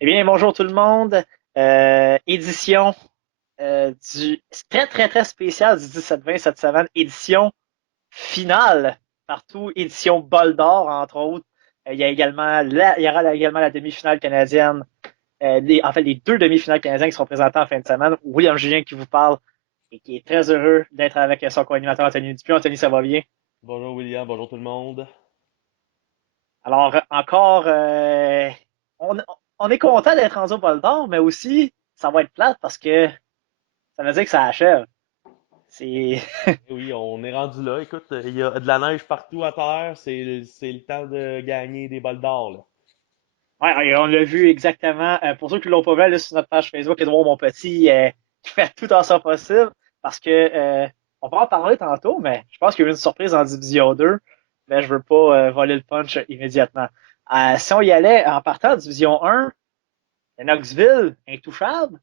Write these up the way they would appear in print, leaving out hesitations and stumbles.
Eh bien, bonjour tout le monde. Édition du très, très, très spécial du 17-20 cette semaine. Édition finale partout. Édition bol d'or, entre autres. Il y aura également la demi-finale canadienne. En fait, les deux demi-finales canadiennes qui seront présentées en fin de semaine. William Julien qui vous parle et qui est très heureux d'être avec son co-animateur Anthony Dupuis. Anthony, ça va bien? Bonjour William, bonjour tout le monde. Alors, encore, on, on est content d'être rendu au bol d'or, mais aussi, ça va être plate parce que ça veut dire que ça achève. C'est. Eh oui, on est rendu là. Écoute, il y a de la neige partout à terre. C'est le temps de gagner des bols d'or, là. Ouais, on l'a vu exactement. Pour ceux qui l'ont pas vu, là, sur notre page Facebook, Edouard Monpetit, qui fait tout en son possible parce que on va en parler tantôt, mais je pense qu'il y a eu une surprise en Division 2, mais je veux pas voler le punch immédiatement. Si on y allait en partant en Division 1, Knoxville, intouchable,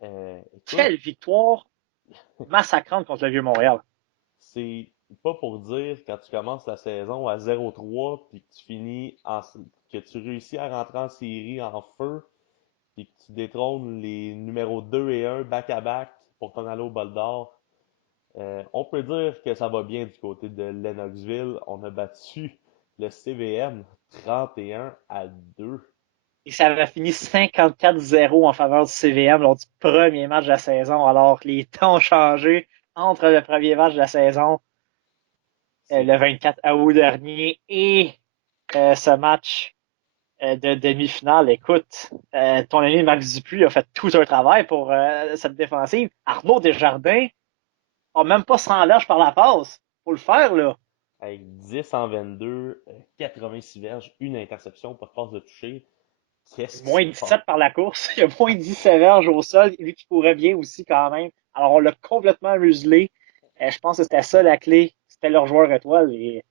Écoute, quelle victoire massacrante contre le Vieux-Montréal. c'est pas pour dire quand tu commences la saison à 0-3 puis que tu que tu réussis à rentrer en série en feu puis que tu détrônes les numéros 2 et 1 back-à-back pour t'en aller au bol d'or. On peut dire que ça va bien du côté de Lennoxville. On a battu le CVM 31-2. Et ça avait fini 54-0 en faveur du CVM lors du premier match de la saison. Alors, les temps ont changé entre le premier match de la saison, C'est le 24 août dernier, et ce match de demi-finale. Écoute, ton ami Max Dupuis a fait tout un travail pour cette défensive. Arnaud Desjardins a même pas 100 verges par la passe. Faut le faire, là. avec 10 en 22, 86 verges, une interception, pas de passe de toucher. Qu'est-ce qui Moins s'est passé? 17 par la course. Il y a moins 17 verges au sol, lui qui courait bien aussi quand même. Alors, on l'a complètement muselé. Je pense que c'était ça la clé. C'était leur joueur étoile. Et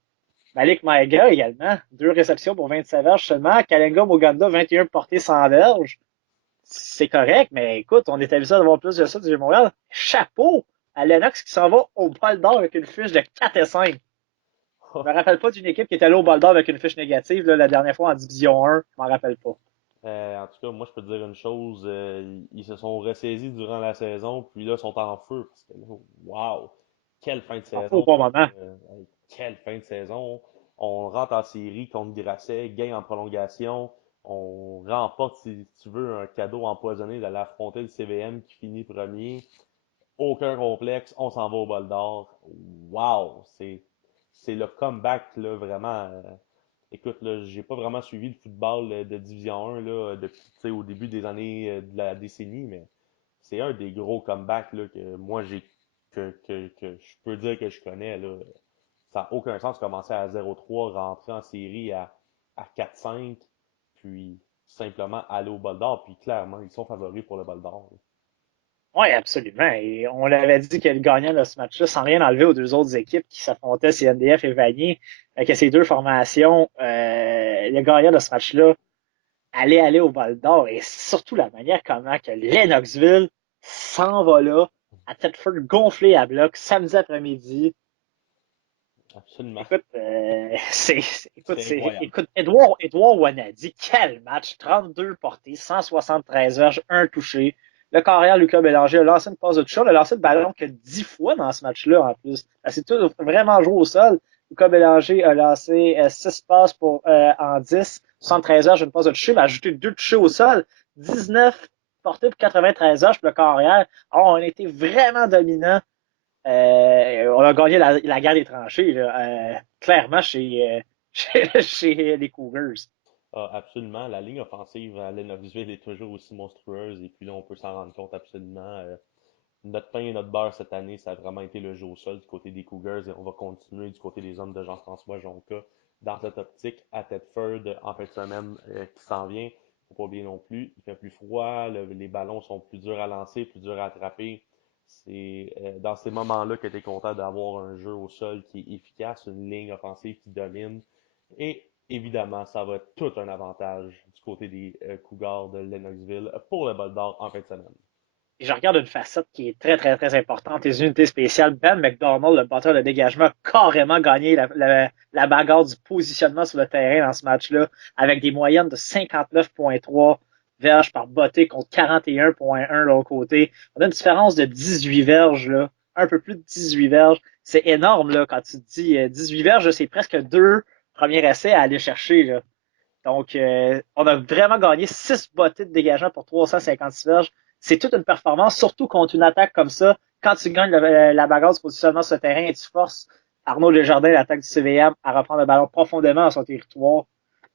Malik Maïga également. Deux réceptions pour 27 verges seulement. Kalenga Moganda, 21 portées sans verges. C'est correct, mais écoute, on est habitué d'avoir plus de ça du Montréal. Chapeau à Lennox qui s'en va au bol d'or avec une fiche de 4 et 5. Je me rappelle pas d'une équipe qui était allée au bol d'or avec une fiche négative là, la dernière fois en Division 1. Je m'en rappelle pas. En tout cas, moi, je peux te dire une chose, ils se sont ressaisis durant la saison, puis là, ils sont en feu, parce que là, wow! Quelle fin de En fait, au saison! bon moment. Quelle fin de saison! On rentre en série contre Grasset, gagne en prolongation, on remporte, si tu veux, un cadeau empoisonné d'aller affronter le CVM qui finit premier. Aucun complexe, on s'en va au bol d'or. Wow! C'est le comeback, là, vraiment. Écoute, là, j'ai pas vraiment suivi le football de Division 1 là, depuis, tu sais, au début des années de la décennie, mais c'est un des gros comebacks là, que moi que je peux dire que je connais. Là. Ça n'a aucun sens de commencer à 0-3, rentrer en série à 4-5, puis simplement aller au bol d'or. Puis clairement, ils sont favoris pour le bol d'or. Oui, absolument. Et on l'avait dit que le gagnant de ce match-là, sans rien enlever aux deux autres équipes qui s'affrontaient, CNDF et Vanier, que ces deux formations, le gagnant de ce match-là allait aller au bol d'or. Et surtout la manière comment que Lennoxville s'en va là, à Thetford gonflé à bloc, samedi après-midi. Absolument. Écoute, C'est incroyable. écoute, Edouard Wanadi, quel match! 32 portées, 173 verges, un touché. Le carrière Lucas Bélanger a lancé une passe de touche, il a lancé le ballon que 10 fois dans ce match-là en plus. C'est tout vraiment joué au sol. Lucas Bélanger a lancé 6 passes en 10, 73 verges, une passe de toucher, il a ajouté 2 touchés au sol, 19 portées pour 93 verges pour le carrière. Alors, on a été vraiment dominant. On a gagné la guerre des tranchées, là, clairement chez les Cougars. Ah, absolument. La ligne offensive à Lennoxville est toujours aussi monstrueuse et puis là, on peut s'en rendre compte absolument. Notre pain et notre beurre cette année, ça a vraiment été le jeu au sol du côté des Cougars et on va continuer du côté des hommes de Jean-François Jonca dans cette optique à Tedford en fin de semaine qui s'en vient. Faut pas oublier non plus, il fait plus froid, les ballons sont plus durs à lancer, plus durs à attraper. C'est dans ces moments-là que tu es content d'avoir un jeu au sol qui est efficace, une ligne offensive qui domine. Et évidemment, ça va être tout un avantage du côté des Cougars de Lennoxville pour le bol d'or en fin de semaine. Et je regarde une facette qui est très, très, très importante. Les unités spéciales. Ben McDonald, le batteur de dégagement, a carrément gagné la bagarre du positionnement sur le terrain dans ce match-là, avec des moyennes de 59,3, verges par Botté contre 41,1 de l'autre côté. On a une différence de 18 verges, là. Un peu plus de 18 verges. C'est énorme, là, quand tu te dis 18 verges, c'est presque deux premiers essais à aller chercher, là. Donc, on a vraiment gagné 6 bottées de dégagement pour 356 verges. C'est toute une performance, surtout contre une attaque comme ça. Quand tu gagnes la bagarre du positionnement sur le terrain et tu forces Arnaud Desjardins, l'attaque du CVM, à reprendre le ballon profondément dans son territoire,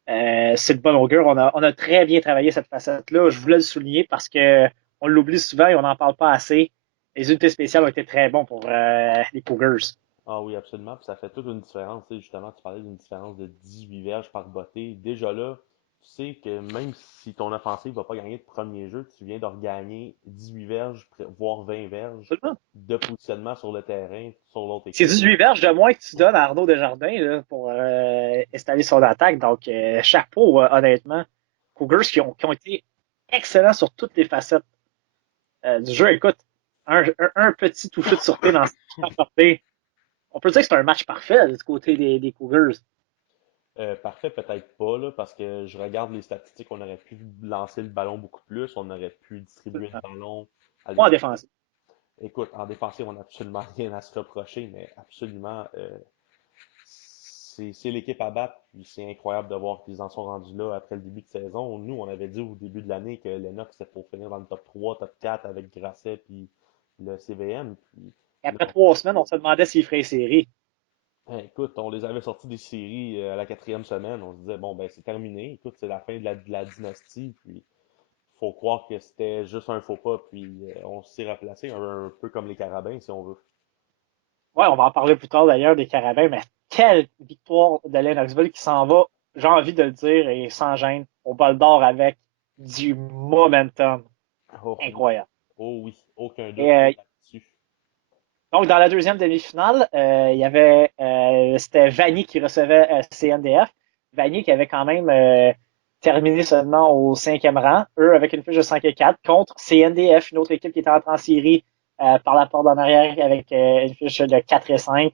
c'est de bonne augure. On a très bien travaillé cette facette-là. Je voulais le souligner parce que on l'oublie souvent et on n'en parle pas assez. Les unités spéciales ont été très bons pour les Cougars. Ah oui, absolument. Puis ça fait toute une différence. Tu sais, justement, tu parlais d'une différence de 18 verges par bottée. Déjà là, tu sais que même si ton offensive va pas gagner de premier jeu, tu viens de regagner 18 verges, voire 20 verges de positionnement sur le terrain sur l'autre C'est équipe. 18 verges de moins que tu donnes à Arnaud Desjardins là, pour installer son attaque. Donc, chapeau, honnêtement. Cougars qui ont été excellents sur toutes les facettes du jeu. Écoute, un petit toucher de sûreté dans cette portée. On peut dire que c'est un match parfait là, du côté des Cougars. Parfait, peut-être pas, là, parce que je regarde les statistiques, on aurait pu lancer le ballon beaucoup plus, on aurait pu distribuer le ballon à Pas en l'équipe. défense. Écoute, en défensive, on n'a absolument rien à se reprocher, mais absolument, c'est l'équipe à battre, puis c'est incroyable de voir qu'ils en sont rendus là après le début de saison. Nous, on avait dit au début de l'année que Lennox c'était pour finir dans le top 3, top 4 avec Grasset puis le CVM. Puis Et là, après 3 semaines, on se demandait s'il ferait une série. écoute, on les avait sortis des séries à la quatrième semaine. On se disait, bon, ben c'est terminé. Écoute, c'est la fin de la dynastie. Puis faut croire que c'était juste un faux pas. Puis on s'est replacé un peu comme les Carabins, si on veut. Ouais, on va en parler plus tard d'ailleurs des Carabins, mais quelle victoire de Lennoxville qui s'en va, j'ai envie de le dire, et sans gêne, au bol d'or avec du momentum Oh oui, incroyable. oh oui, aucun Et doute là-dessus. donc, dans la deuxième demi-finale, il y avait c'était Vanier qui recevait CNDF. Vanier qui avait quand même terminé seulement au cinquième rang, eux avec une fiche de 5 et 4, contre CNDF, une autre équipe qui était entrée en série par la porte d'en arrière avec une fiche de 4 et 5.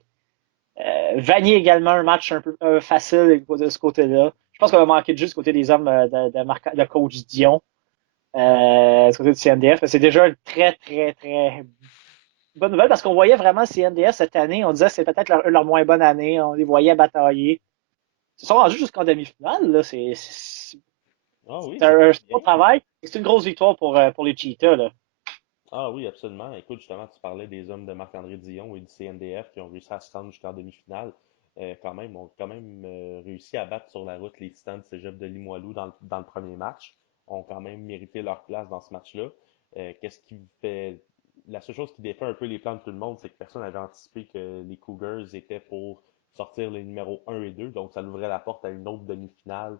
Vanier également, un match un peu facile de ce côté-là. Je pense qu'on va manquer de juste du côté des hommes de coach Dion, du côté du CNDF. C'est déjà une très, très, très bonne nouvelle parce qu'on voyait vraiment CNDF cette année. On disait que c'est peut-être leur moins bonne année. On les voyait batailler. Ils se sont rendus jusqu'en demi-finale. Là. Ah oui, C'est c'est un pas bon rien. travail. C'est une grosse victoire pour les Cheetahs. Là. Ah oui, absolument. Écoute, justement, tu parlais des hommes de Marc-André Dion et du CNDF qui ont réussi à se rendre jusqu'en demi-finale. Quand même, ont quand même réussi à battre sur la route les Titans du Cégep de Limoilou dans le premier match. Ont quand même mérité leur place dans ce match-là. Qu'est-ce qui fait... La seule chose qui défait un peu les plans de tout le monde, c'est que personne n'avait anticipé que les Cougars étaient pour sortir les numéros un et 2. Donc ça ouvrait la porte à une autre demi-finale,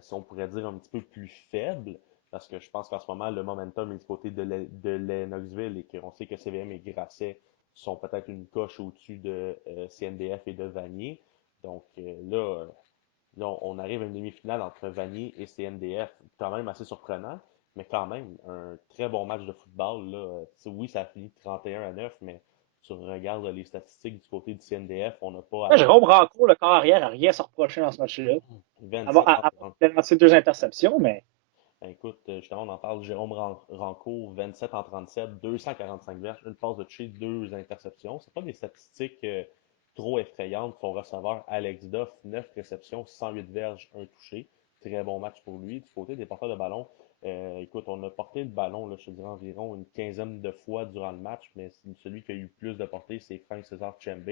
si on pourrait dire un petit peu plus faible. Parce que je pense qu'en ce moment, le momentum est du côté de Lennoxville et qu'on sait que CVM et Grasset sont peut-être une coche au-dessus de CNDF et de Vanier. Donc là, on arrive à une demi-finale entre Vanier et CNDF, quand même assez surprenant, mais quand même un très bon match de football. Là. Oui, ça a fini 31-9, mais tu regardes les statistiques du côté du CNDF, on n'a pas Là, atteint Jérôme Rancourt, le corps arrière, n'a rien à se reprocher dans ce match-là. 27 À lancer 2 interceptions, mais ben, écoute, justement, on en parle, Jérôme Rancourt, 27 en 37, 245 verges, une passe de toucher, deux interceptions. C'est pas des statistiques trop effrayantes. Son receveur, Alex Duff, 9 réceptions, 108 verges, un touché. Très bon match pour lui. Du côté des porteurs de ballon, écoute, on a porté le ballon, là, je te dirais environ une quinzaine de fois durant le match, mais celui qui a eu plus de portée, c'est Frank César Chembe,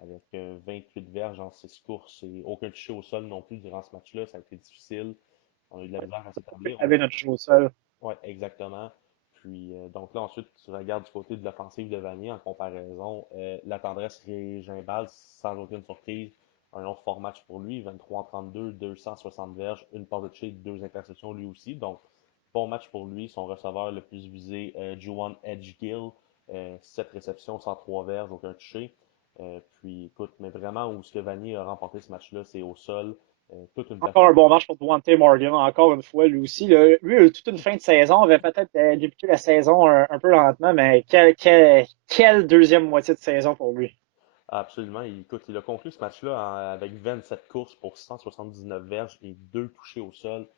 avec 28 verges en 6 courses et aucun touché au sol non plus durant ce match-là. Ça a été difficile. On a eu de la misère à s'établir. avait notre show au sol. Ouais, exactement. Puis, donc là, ensuite, tu regardes du côté de l'offensive de Vanier en comparaison. La tendresse Régimbal, sans aucune surprise, un autre fort match pour lui, 23 en 32, 260 verges, une passe de toucher, deux interceptions lui aussi. Donc, bon match pour lui. Son receveur le plus visé, Juwan Edgegill, 7 réceptions, 103 verges, aucun touché. Puis, écoute, mais vraiment, où ce que Vanier a remporté ce match-là, c'est au sol. Toute une Encore un performance. bon match pour Dwante Morgan, encore une fois, lui aussi. Là. Lui, toute une fin de saison, avait peut-être débuté la saison un peu lentement, mais quelle deuxième moitié de saison pour lui. Absolument. Écoute, il a conclu ce match-là avec 27 courses pour 179 verges et deux touchés au sol.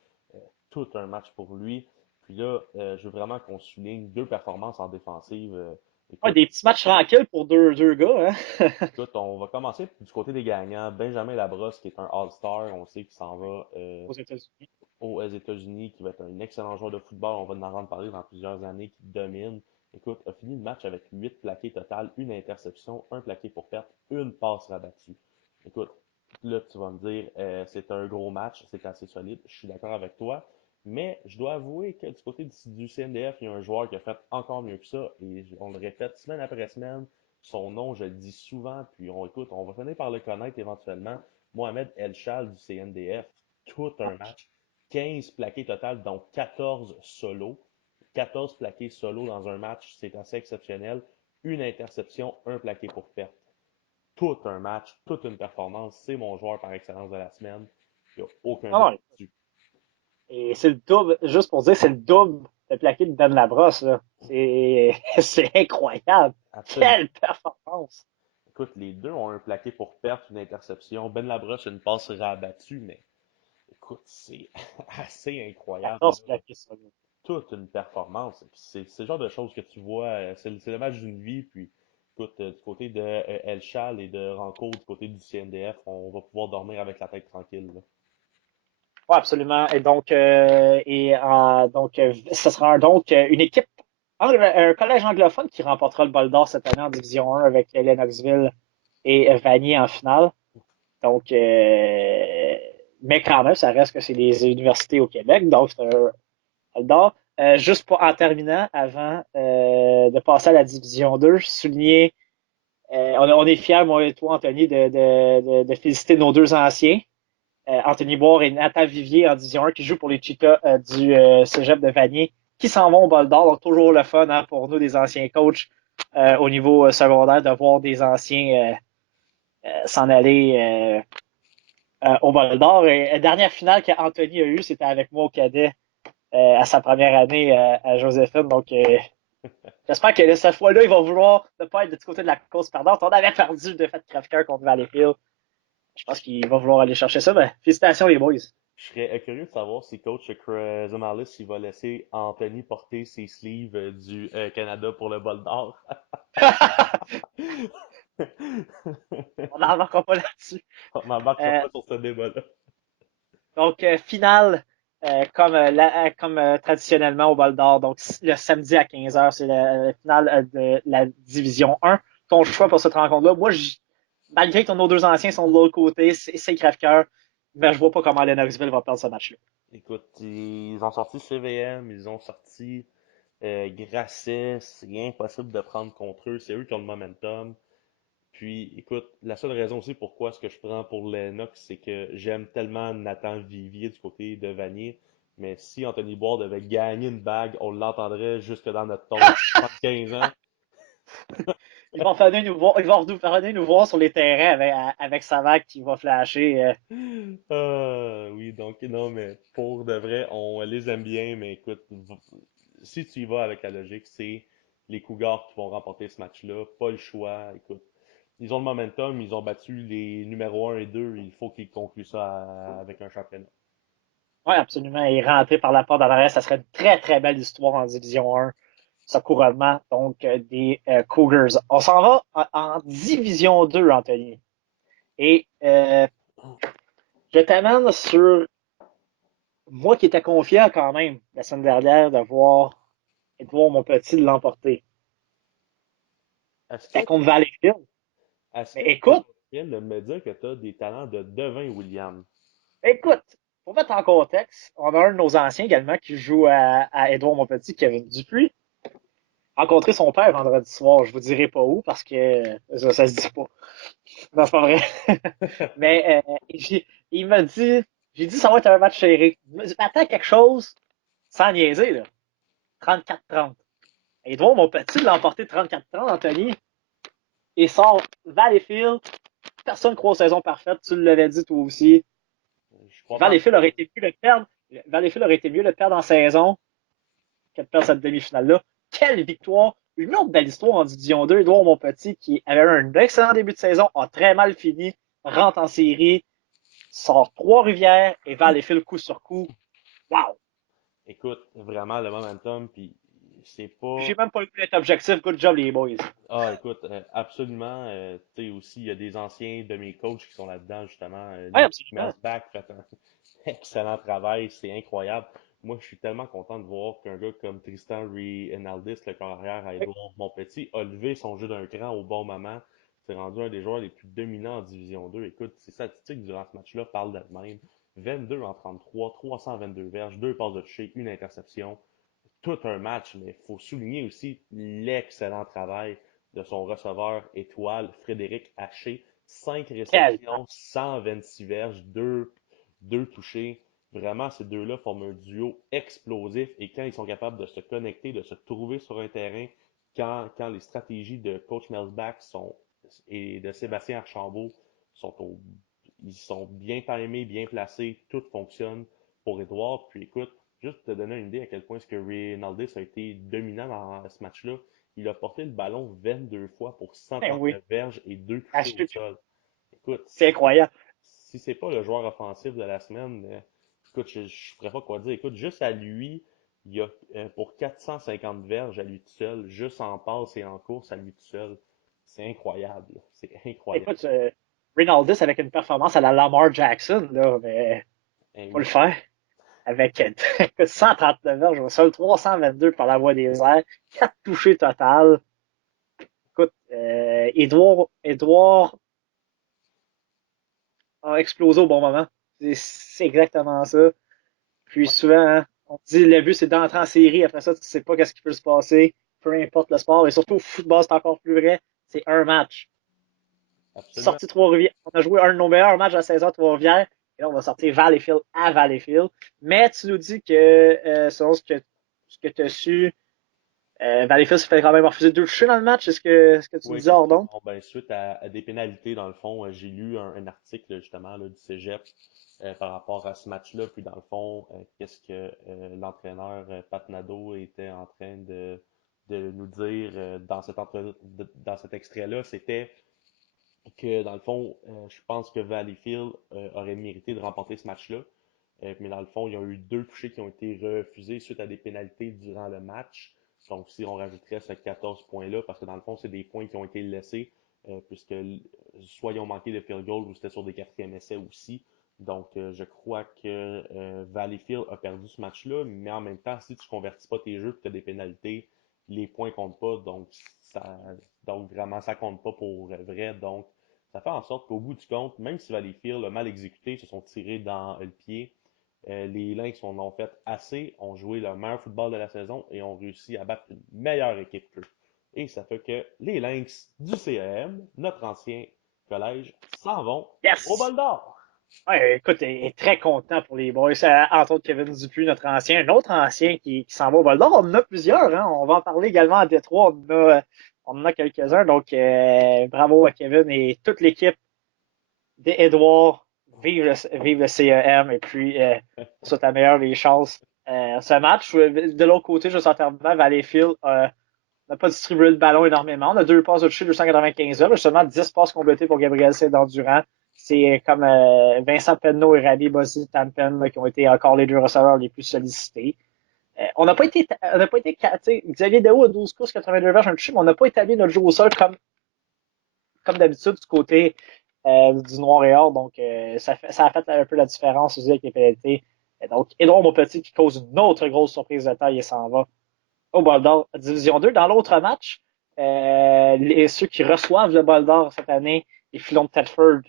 Tout un match pour lui. Puis là, je veux vraiment qu'on souligne deux performances en défensive. Ouais, Écoute, des petits matchs tranquilles pour deux gars, hein? écoute, on va commencer du côté des gagnants. Benjamin Labrosse, qui est un All-Star, on sait qu'il s'en va Aux États-Unis. aux États-Unis, qui va être un excellent joueur de football. On va en entendre parler dans plusieurs années, qui domine. Écoute, a fini le match avec 8 plaqués total, une interception, un plaqué pour perte, une passe rabattue. Écoute, là, tu vas me dire, c'est un gros match, c'est assez solide. Je suis d'accord avec toi. Mais je dois avouer que du côté du CNDF, il y a un joueur qui a fait encore mieux que ça. Et on le répète semaine après semaine. Son nom, je le dis souvent. Puis écoute, on va finir par le connaître éventuellement. Mohamed Elchal du CNDF. Tout un match. 15 plaqués total, dont 14 solos. 14 plaqués solo dans un match, c'est assez exceptionnel. Une interception, un plaqué pour perte. Tout un match, toute une performance. C'est mon joueur par excellence de la semaine. Il n'y a aucun Non, doute non, dessus. et c'est le double, juste pour dire, c'est le double de plaqué de Dan Labrosse, là. C'est incroyable. Absolument. Quelle performance! Écoute, les deux ont un plaqué pour perte, une interception. Ben Labrosse, une passe rabattue, mais écoute, c'est assez incroyable. 14 plaqués solides. Toute une performance. C'est le genre de choses que tu vois. C'est le match d'une vie. Puis, écoute, du côté de El Chal et de Rancourt, du côté du CNDF, on va pouvoir dormir avec la tête tranquille, là. Ouais, absolument. Et donc, ce sera donc une équipe, un collège anglophone qui remportera le bol d'or cette année en Division 1 avec Lennoxville et Vanier en finale. Donc, mais quand même, ça reste que c'est des universités au Québec, donc c'est un bol d'or. Juste pour en terminant, avant de passer à la Division 2, souligner, on est fiers, moi et toi, Anthony, de féliciter nos deux anciens. Anthony Boire et Nathan Vivier en Division 1 qui jouent pour les Cheetahs du Cégep de Vanier, qui s'en vont au bol d'or. Donc, toujours le fun hein, pour nous, des anciens coachs au niveau secondaire, de voir des anciens s'en aller au bol d'or. Et la dernière finale qu'Anthony a eue, c'était avec moi au cadet à sa première année à Joséphine. Donc, j'espère que cette fois-là, il va vouloir ne pas être du côté de la course perdante. On avait perdu de fait crève-cœur contre Valleyfield. Je pense qu'il va vouloir aller chercher ça. Mais félicitations, les boys. Je serais curieux de savoir si coach Zamalis il va laisser Anthony porter ses sleeves du Canada pour le bol d'or. On n'embarquera pas là-dessus. On n'embarquera Euh, pas sur ce débat-là. donc, finale, comme traditionnellement au Bol d'Or, donc le samedi à 15h, c'est la finale de la Division 1. Ton choix pour cette rencontre-là, moi, malgré que nos deux anciens sont de l'autre côté, c'est crève-cœur, mais je vois pas comment Lennoxville va perdre ce match-là. Écoute, ils ont sorti CVM, ils ont sorti Grasset, c'est impossible de prendre contre eux, c'est eux qui ont le momentum. Puis, écoute, la seule raison aussi pourquoi ce que je prends pour Lennox, c'est que j'aime tellement Nathan Vivier du côté de Vanier. Mais si Anthony Boire devait gagner une bague, on l'entendrait jusque dans notre tombe. 15 ans. Ils vont revenir nous voir sur les terrains avec Savac qui va flasher. Oui, donc non, mais pour de vrai, on les aime bien, mais écoute, si tu y vas avec la logique, c'est les Cougars qui vont remporter ce match-là, pas le choix. Écoute, ils ont le momentum, ils ont battu les numéros un et 2. Il faut qu'ils concluent ça avec un championnat. Oui, absolument. Et rentrer par la porte d'en ça serait une très, très belle histoire en Division 1. Ce couronnement, donc, des Cougars. On s'en va en Division 2, Anthony. Et je t'amène sur moi qui étais confiant quand même la semaine dernière de voir mon petit l'emporter. Est-ce C'était que, contre Valleyfield. est-ce Mais que tu es écoute, en train de me dire que tu as des talents de Devin Williams? écoute, pour mettre en contexte, on a un de nos anciens également qui joue à Édouard Montpetit, Kevin Dupuis. Rencontré son père vendredi soir, je vous dirai pas où parce que ça se dit pas. Non, c'est pas vrai. Mais il m'a dit, j'ai dit ça va être un match serré. Il m'a dit, attends quelque chose sans niaiser, là. 34-30. Edouard, mon petit, l'a emporté 34-30, Anthony. Et sort Valleyfield. Personne ne croit aux saisons parfaites. Tu l'avais dit toi aussi. Je crois pas. Valleyfield aurait été mieux le perdre. Valleyfield aurait été mieux le perdre en saison que de perdre cette demi-finale-là. Quelle victoire! Une autre belle histoire en Division 2. Edouard, mon petit, qui avait eu un excellent début de saison, a très mal fini, rentre en série, sort Trois-Rivières et Valleyfield coup sur coup. Wow! Écoute, vraiment le momentum, puis c'est J'ai pas. même pas le coup d'être objectif. Good job, les boys. Ah, écoute, absolument. Tu sais, aussi, il y a des anciens de mes coachs qui sont là-dedans, justement. Oui, Nick absolument. Mersbach fait un excellent travail, c'est incroyable. Moi, je suis tellement content de voir qu'un gars comme Tristan Rinaldis, le carrière à Oui. Édouard Montpetit, a levé son jeu d'un cran au bon moment. C'est rendu un des joueurs les plus dominants en Division 2. Écoute, ses statistiques durant ce match-là parlent d'elles-mêmes. 22 en 33, 322 verges, 2 passes de toucher, une interception. Tout un match, mais il faut souligner aussi l'excellent travail de son receveur étoile, Frédéric Haché. 5 Quel réceptions, 126 verges, deux touchés. Vraiment, ces deux-là forment un duo explosif et quand ils sont capables de se connecter, de se trouver sur un terrain, quand les stratégies de coach Melsbach et de Sébastien Archambault sont ils sont bien timés, bien placés, tout fonctionne pour Edouard. Puis écoute, juste pour te donner une idée à quel point ce que Ronaldis a été dominant dans ce match-là, il a porté le ballon 22 fois pour ben oui. 139 verges et 2 touchés au Acheter, sol. Écoute, c'est incroyable. si c'est pas le joueur offensif de la semaine, écoute, je ne pourrais pas quoi dire. Écoute, juste à lui, il y a pour 450 verges à lui tout seul, juste en passe et en course à lui tout seul. C'est incroyable. C'est incroyable. Écoute, Rinaldis avec une performance à la Lamar Jackson, là, mais Eh faut le oui. faire. Avec 139 verges au sol, 322 par la voie des airs, 4 touchés total. Écoute, Edouard a explosé au bon moment. C'est exactement ça. Puis Ouais, souvent, hein, on dit le but c'est d'entrer en série. Après ça, tu sais pas qu'est-ce qui peut se passer. Peu importe le sport. Et surtout au football, c'est encore plus vrai. C'est un match. absolument. Sorti Trois-Rivières. On a joué un de nos meilleurs matchs à la saison à Trois-Rivières. Et là, on va sortir Valleyfield à Valleyfield. Mais tu nous dis que, selon ce que tu as su, Valleyfield se fait quand même refuser deux touchés dans le match. Est-ce que tu nous Oui, dis c'est hors ça. donc? Bon, ben, suite à des pénalités, dans le fond, j'ai lu un article justement là, du Cégep par rapport à ce match-là. Puis dans le fond, qu'est-ce que l'entraîneur Pat Nadeau était en train de nous dire dans cet extrait-là, c'était que dans le fond, je pense que Valleyfield aurait mérité de remporter ce match-là. Mais dans le fond, il y a eu deux touchés qui ont été refusés suite à des pénalités durant le match. Donc, si on rajouterait ce 14 points-là, parce que dans le fond, c'est des points qui ont été laissés, puisque soit ils ont manqué de field goal ou c'était sur des quatrièmes essais aussi. Donc, je crois que Valleyfield a perdu ce match-là, mais en même temps, si tu convertis pas tes jeux et tu as des pénalités, les points comptent pas, donc vraiment, ça compte pas pour vrai. Donc, ça fait en sorte qu'au bout du compte, même si Valleyfield a mal exécuté, se sont tirés dans le pied, les Lynx en ont fait assez, ont joué leur meilleur football de la saison et ont réussi à battre une meilleure équipe qu'eux. Et ça fait que les Lynx du CEM, notre ancien collège, s'en vont au Yes! bol d'or. Ouais, écoute, il est très content pour les boys. Entre autres, Kevin Dupuis, notre ancien, un autre ancien qui s'en va au bol d'or. On en a plusieurs, hein. On va en parler également à Détroit. On en a quelques-uns. Donc, bravo à Kevin et toute l'équipe d'Edouard. Vive le CEM. Et puis, on souhaite la meilleure des chances. Ce match, de l'autre côté, juste en terminant, Valleyfield n'a pas distribué le ballon énormément. On a deux passes de toucher, 295 heures, seulement 10 passes complétées pour Gabriel Saint-Durant. C'est comme Vincent Penneau et Rabi Bossi Tampen là, qui ont été encore les deux receveurs les plus sollicités. On n'a pas été, tu sais, Xavier Daou a 12 courses, 82 verges, un touché, mais on n'a pas établi notre jeu au sol comme d'habitude du côté du Noir et Or. Donc, ça a fait un peu la différence aussi avec les pénalités. Et donc, Edouard Maupetit qui cause une autre grosse surprise de taille et s'en va au bol d'or Division 2. Dans l'autre match, ceux qui reçoivent le bol d'or cette année, les Filons de Tedford,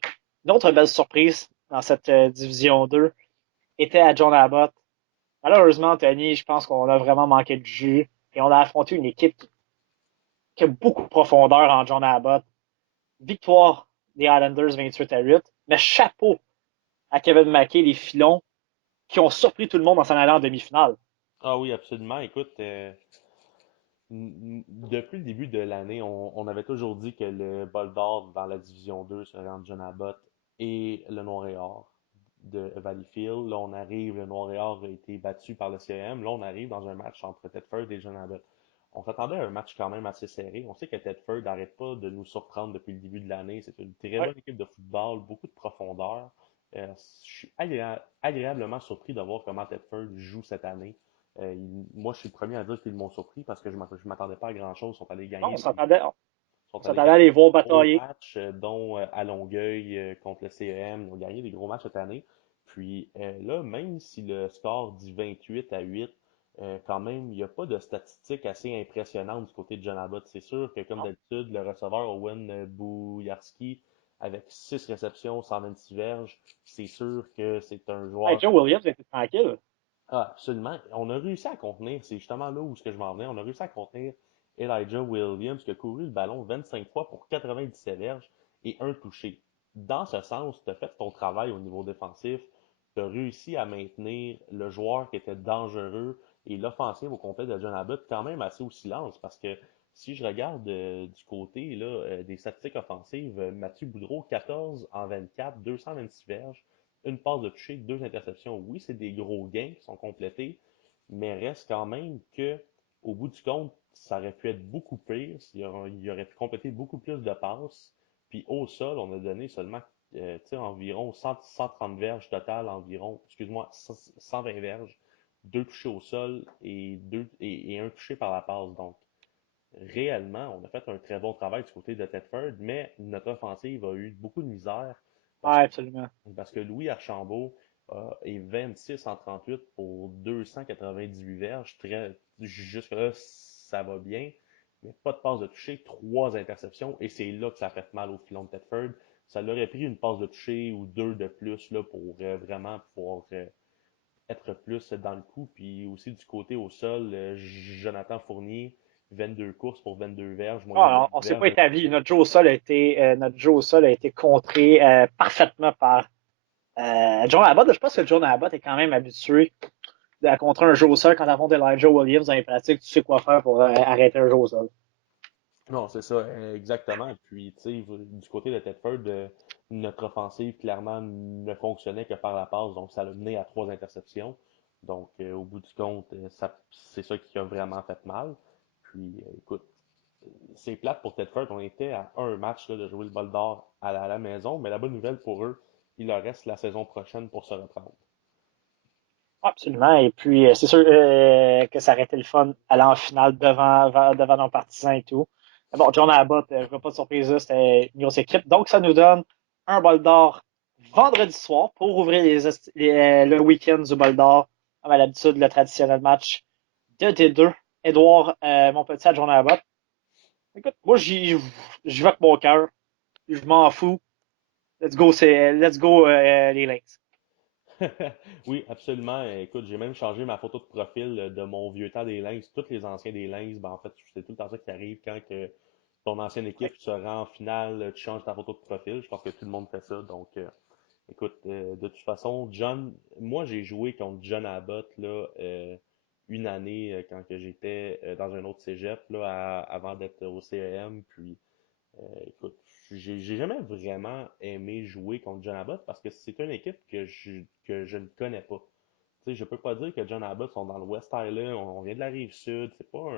une autre belle surprise dans cette Division 2, était à John Abbott. Malheureusement, Anthony, je pense qu'on a vraiment manqué de jus et on a affronté une équipe qui a beaucoup de profondeur en John Abbott. Victoire des Islanders 28-8, mais chapeau à Kevin Mackey, les Filons, qui ont surpris tout le monde en s'en allant en demi-finale. Ah oui, absolument. Écoute, depuis le début de l'année, on avait toujours dit que le bol d'or dans la division 2 serait entre John Abbott et le Noir et Or de Valleyfield. Là, on arrive, le Noir et Or a été battu par le CM. Là, on arrive dans un match entre Tedford et John Abbott. On s'attendait à un match quand même assez serré. On sait que Tedford n'arrête pas de nous surprendre depuis le début de l'année. C'est une très Ouais. bonne équipe de football, beaucoup de profondeur. Je suis agréablement surpris de voir comment Tedford joue cette année. Moi, je suis le premier à dire qu'ils m'ont surpris parce que je m'attendais pas à grand-chose. Ils sont allés Non, gagner on sont allés s'attendait à gagner les des voir gros batailler. matchs, dont à Longueuil contre le CEM. Ils ont gagné des gros matchs cette année. Puis là, même si le score dit 28-8, quand même, il n'y a pas de statistiques assez impressionnantes du côté de John Abbott. C'est sûr que, comme Non. d'habitude, le receveur Owen Bouillarski, avec 6 réceptions, 126 verges, c'est sûr que c'est un Hey, joueur. Joe Williams était tranquille. Ah, absolument. On a réussi à contenir, c'est justement là où ce que je m'en venais, on a réussi à contenir Elijah Williams qui a couru le ballon 25 fois pour 97 verges et un touché. Dans ce sens, tu as fait ton travail au niveau défensif, tu as réussi à maintenir le joueur qui était dangereux et l'offensive au complet de John Abbott quand même assez au silence parce que si je regarde du côté là, des statistiques offensives, Mathieu Boudreau, 14 en 24, 226 verges, une passe de toucher, deux interceptions. Oui, c'est des gros gains qui sont complétés, mais reste quand même que, au bout du compte, ça aurait pu être beaucoup pire. Il aurait pu compléter beaucoup plus de passes. Puis au sol, on a donné seulement environ 130 verges total, environ, excuse-moi, 120 verges, deux touchés au sol et un touché par la passe. Donc, réellement, on a fait un très bon travail du côté de Tedford, mais notre offensive a eu beaucoup de misère parce Ouais, que absolument. parce que Louis Archambault est 26 en 38 pour 298 verges. Jusque-là, ça va bien. Mais pas de passe de toucher, trois interceptions. Et c'est là que ça a fait mal au filon de Tedford. Ça leur aurait pris une passe de toucher ou deux de plus là, pour vraiment pouvoir être plus dans le coup. Puis aussi du côté au sol, Jonathan Fournier, 22 courses pour 22 verges, moyenne de Ah, 8 on s'est pas verges. établi. Notre jeu au sol a été contré parfaitement par John Abbott. Je pense que John Abbott est quand même habitué à contrer un jeu au sol quand t'affrontes Elijah Williams dans les pratiques. Tu sais quoi faire pour arrêter un jeu au sol. Non, c'est ça, exactement. Puis, tu sais, du côté de Tedford, notre offensive, clairement, ne fonctionnait que par la passe, donc ça l'a mené à trois interceptions. Donc, au bout du compte, c'est ça qui a vraiment fait mal. Puis, écoute, c'est plate pour Tedford. On était à un match là, de jouer le bol d'or à la maison, mais la bonne nouvelle pour eux, il leur reste la saison prochaine pour se reprendre. Absolument. Et puis, c'est sûr que ça aurait été le fun aller en finale devant nos partisans et tout. Mais bon, John Abbott, pas de surprise là, c'était une grosse équipe. Donc, ça nous donne un bol d'or vendredi soir pour ouvrir le week-end du bol d'or. Comme à l'habitude, le traditionnel match de D2. Edouard, mon petit adjoint Abbott. Écoute, moi, j'y vais avec mon cœur. Je m'en fous. Let's go les Lynx. Oui, absolument. Écoute, j'ai même changé ma photo de profil de mon vieux temps des Lynx. Tous les anciens des Lynx, ben en fait, c'est tout le temps ça qui arrive quand que ton ancienne Ouais. équipe se rend en finale, tu changes ta photo de profil. Je pense que tout le monde fait ça. Donc, écoute, de toute façon, moi j'ai joué contre John Abbott là, une année quand que j'étais dans un autre cégep là, avant d'être au CEM. Puis écoute, j'ai jamais vraiment aimé jouer contre John Abbott parce que c'est une équipe que je ne connais pas. Tu sais, je peux pas dire que John Abbott sont dans le West Island, on vient de la rive sud, c'est pas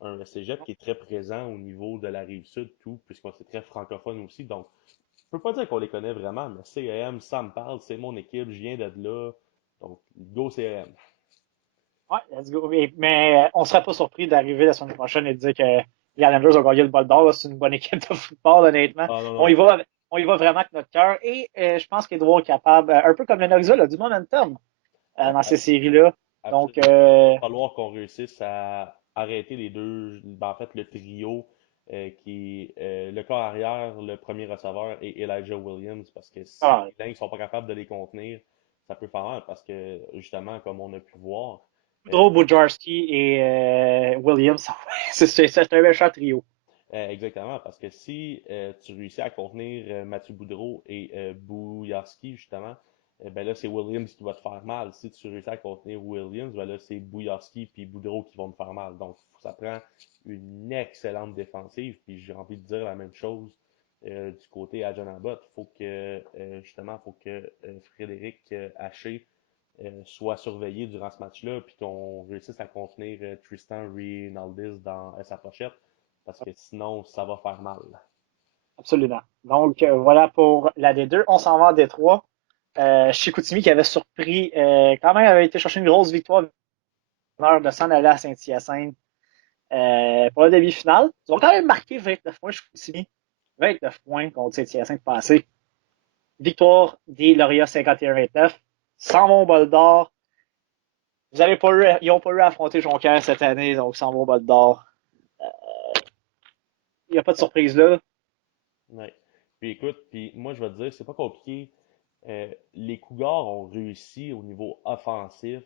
un cégep qui est très présent au niveau de la rive sud, tout, puisqu'on c'est très francophone aussi. Donc, je peux pas dire qu'on les connaît vraiment, mais CEM, ça me parle, c'est mon équipe, je viens de là. Donc, go CEM. Ouais, let's go. Mais on serait pas surpris d'arriver la semaine prochaine et de dire que les Islanders ont gagné le bol d'or. C'est une bonne équipe de football, honnêtement. Ah non, On non, y va, on y va vraiment avec notre cœur. Et je pense qu'Edouard est capable, un peu comme le Knoxville, a du momentum ouais, dans ces séries-là. Donc, absolument. Il va falloir qu'on réussisse à arrêter les deux, ben, en fait, le trio qui est le corps arrière, le premier receveur et Elijah Williams, parce que si ah, les Lynx sont pas capables de les contenir, ça peut faire mal, parce que justement, comme on a pu voir, Boudreau, Bujarski et Williams, c'est un méchant trio. exactement, parce que si tu réussis à contenir Mathieu Boudreau et Bouillarski, justement, ben là, c'est Williams qui va te faire mal. Si tu réussis à contenir Williams, ben là, c'est Bouillarski puis Boudreau qui vont te faire mal. Donc, ça prend une excellente défensive. Puis j'ai envie de dire la même chose du côté à John Abbott. Faut que, justement, faut que Frédéric Haché soit surveillé durant ce match-là, puis qu'on réussisse à contenir Tristan Rinaldis dans sa pochette parce que sinon, ça va faire mal. Absolument. Donc, voilà pour la D2. On s'en va en D3. Chicoutimi qui avait surpris, quand même, avait été chercher une grosse victoire l'honneur de s'en aller à Saint-Hyacinthe pour la demi-finale. Ils ont quand même marqué 29 points, je suis 29 points contre Saint-Hyacinthe passé. Victoire des Lauréats 51-29. Sans mon bol d'or. Ils n'ont pas eu à affronter Jonquière cette année, donc sans mon bol d'or. Il n'y a pas de surprise là. Ouais. Puis écoute, puis moi je vais te dire, c'est pas compliqué. Les Cougars ont réussi au niveau offensif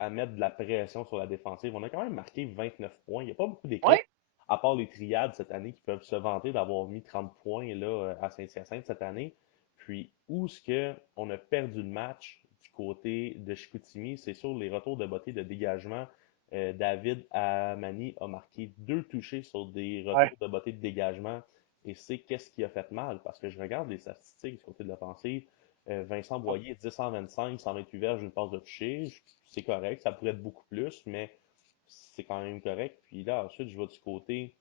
à mettre de la pression sur la défensive. On a quand même marqué 29 points. Il n'y a pas beaucoup d'équipes, Ouais. à part les Triades cette année, qui peuvent se vanter d'avoir mis 30 points là, à Saint-Hyacinthe cette année. Puis où est-ce que on a perdu le match du côté de Chicoutimi, c'est sur les retours de beauté de dégagement. David Amani a marqué 2 touchés sur des Ouais. retours de beauté de dégagement. Et c'est qu'est-ce qui a fait mal? Parce que je regarde les statistiques du côté de l'offensive. Vincent Boyer, 10 en 25, 128 verges, une passe de toucher. C'est correct, ça pourrait être beaucoup plus, mais c'est quand même correct. Puis là, ensuite, je vais du côté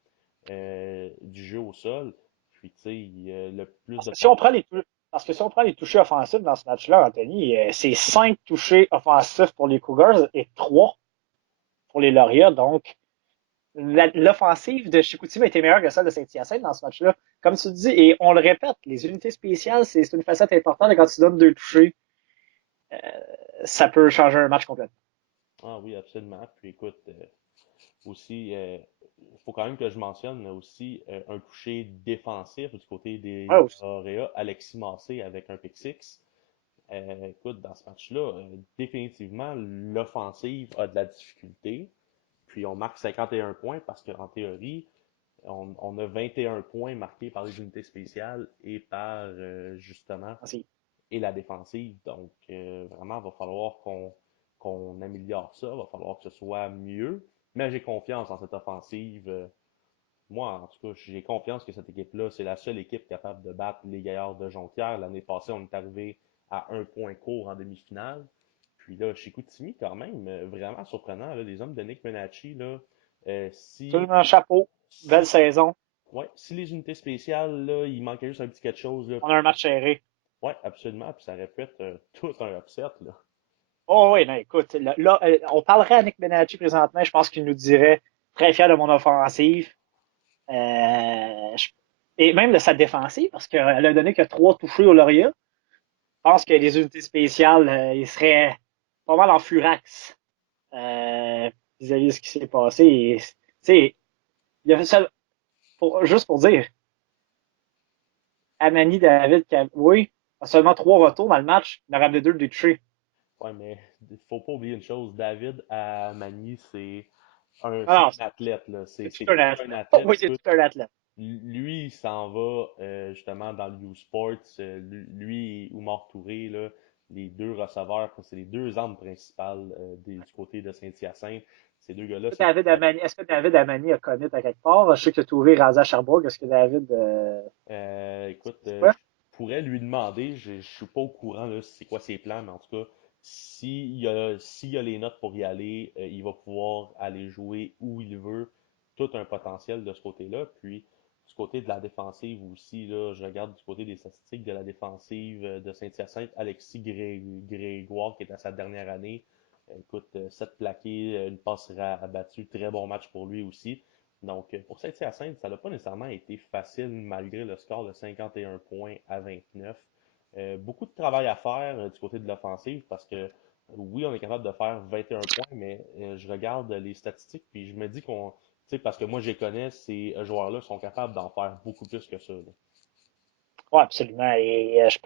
du jeu au sol. Puis, tu sais, le plus Parce de que si on passes. prend les Parce que si on prend les touchés offensifs dans ce match-là, Anthony, c'est 5 touchés offensifs pour les Cougars et 3 pour les Lauréats. Donc, l'offensive de Chicoutimi était meilleure que celle de Saint-Hyacinthe dans ce match-là. Comme tu dis, et on le répète, les unités spéciales, c'est une facette importante. Et quand tu donnes 2 touchés, ça peut changer un match complètement. Ah oui, absolument. Puis écoute, aussi, il faut quand même que je mentionne aussi un toucher défensif du côté Ouais, des aussi. Lauréats, Alexis Massé avec un pick six. Écoute, dans ce match-là, définitivement, l'offensive a de la difficulté. Puis on marque 51 points parce qu'en théorie, on a 21 points marqués par les unités spéciales et par justement Merci. et la défensive. Donc vraiment, il va falloir qu'on améliore ça, il va falloir que ce soit mieux. Mais j'ai confiance en cette offensive. Moi, en tout cas, j'ai confiance que cette équipe-là, c'est la seule équipe capable de battre les Gaillards de Jonquière. L'année passée, on est arrivé à un point court en demi-finale. Puis là, chez Chicoutimi, quand même, vraiment surprenant. Là, les hommes de Nick Menacci, là, si, Absolument, chapeau. Belle si, saison. ouais, si les unités spéciales, là, il manquait juste un petit quelque chose, là, On a un match serré. ouais, absolument, puis ça aurait pu être tout un upset, là. Oh oui, non, écoute, là, on parlerait à Nick Benacci présentement, je pense qu'il nous dirait très fier de mon offensive. Je- et même de sa défensive, parce qu'elle a donné que 3 touchés au Lauréat. Je pense que les unités spéciales, ils seraient pas mal en furax vis-à-vis de ce qui s'est passé. Et, tu sais, il a fait ça juste pour dire, Amani David, oui, a seulement 3 retours dans le match, il en a ramené 2 de touchés. Ouais, mais faut pas oublier une chose, David à Manny, c'est Non, un athlète, là. c'est C'est tout un un athlète. athlète. Oui, c'est Écoute, tout un athlète. lui, il s'en va justement dans le U-Sports. Lui et Oumar Touré, là, les deux receveurs, c'est les deux armes principales du côté de Saint-Hyacinthe. Ces deux gars-là, c'est Est-ce que David Amani a connu à quelque part? Je sais que Touré rasé à Sherbrooke. Est-ce que David, écoute, c'est je quoi? pourrais lui demander, je suis pas au courant là, c'est quoi ses plans, mais en tout cas, s'il y a les notes pour y aller, il va pouvoir aller jouer où il veut. Tout un potentiel de ce côté-là. Puis, du côté de la défensive aussi, là, je regarde du côté des statistiques de la défensive de Saint-Hyacinthe, Alexis Grégoire, qui est à sa dernière année. Écoute, 7 plaqués, une passe abattue, très bon match pour lui aussi. Donc, pour Saint-Hyacinthe, ça n'a pas nécessairement été facile malgré le score de 51 points à 29. Beaucoup de travail à faire du côté de l'offensive parce que oui, on est capable de faire 21 points, mais je regarde les statistiques puis je me dis qu'on, tu sais, parce que moi je les connais, ces joueurs-là sont capables d'en faire beaucoup plus que ça, là. Oui, absolument. Et tu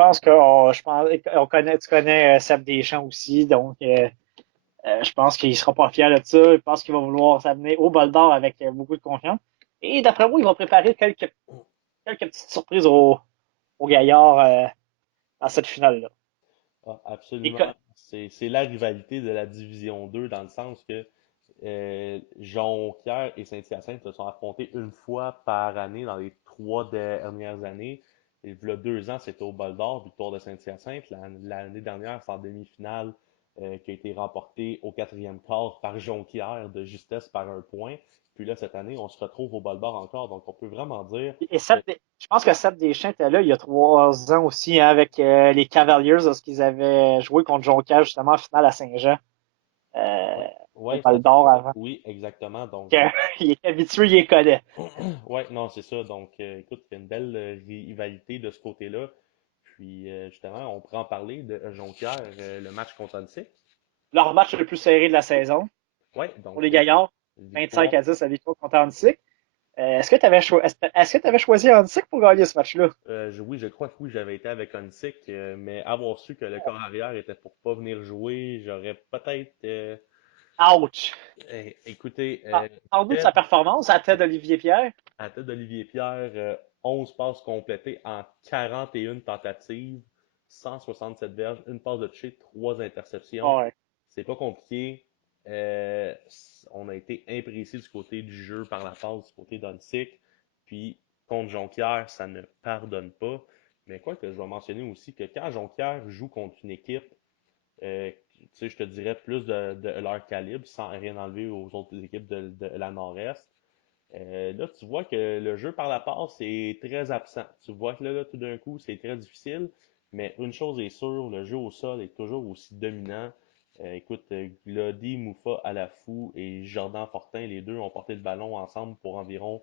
connais Seb Deschamps aussi, donc je pense qu'il sera pas fier de ça. Je pense qu'il va vouloir s'amener au bol d'or avec beaucoup de confiance. Et d'après moi, il va préparer quelques petites surprises aux Gaillards dans cette finale-là. Ah, Et absolument. C'est la rivalité de la Division 2 dans le sens que Jonquière et Saint-Hyacinthe se sont affrontés une fois par année dans les 3 dernières années. Et il y a 2 ans, c'était au Bol d'Or, victoire de Saint-Hyacinthe. L'année dernière, c'est en demi-finale qui a été remportée au quatrième quart par Jonquière de justesse par un point. Puis là, cette année, on se retrouve au Bol d'Or encore. Donc, on peut vraiment dire Et que Je pense que Seb Deschamps était là il y a 3 ans aussi, hein, avec les Cavaliers, lorsqu'ils avaient joué contre Jonquière, justement, en finale à Saint-Jean. Euh, ouais, On Ouais, ça parle d'or avant. oui, exactement. Donc, Il est habitué, il les connaît. ouais, non, c'est ça. Donc, écoute, il y a une belle rivalité de ce côté-là. Puis, justement, on pourrait en parler de Jonquière, le match contre Annecy. Leur match le plus serré de la saison Ouais, pour donc, les Gaillards. victoire. 25-10 la victoire contre Annecy. Est-ce que tu avais choisi Annecy pour gagner ce match-là? Oui, je crois que oui, j'avais été avec Onsic, mais avoir su que le corps arrière était pour pas venir jouer, j'aurais peut-être. Ouch! Écoutez, Parle-nous de Ted, sa performance à tête d'Olivier Pierre. à tête d'Olivier Pierre, 11 passes complétées en 41 tentatives, 167 verges, une passe de toucher, 3 interceptions. Ouais. C'est pas compliqué. On a été imprécis du côté du jeu par la passe du côté d'Onsic. Puis contre Jonquière, ça ne pardonne pas. Mais quoi que je vais mentionner aussi que quand Jonquière joue contre une équipe, tu sais, je te dirais plus de leur calibre, sans rien enlever aux autres équipes de la Nord-Est, là, tu vois que le jeu par la passe est très absent. Tu vois que là, tout d'un coup, c'est très difficile. Mais une chose est sûre, le jeu au sol est toujours aussi dominant. Écoute, Glody, Moufa, Alafou et Jordan Fortin, les deux ont porté le ballon ensemble pour environ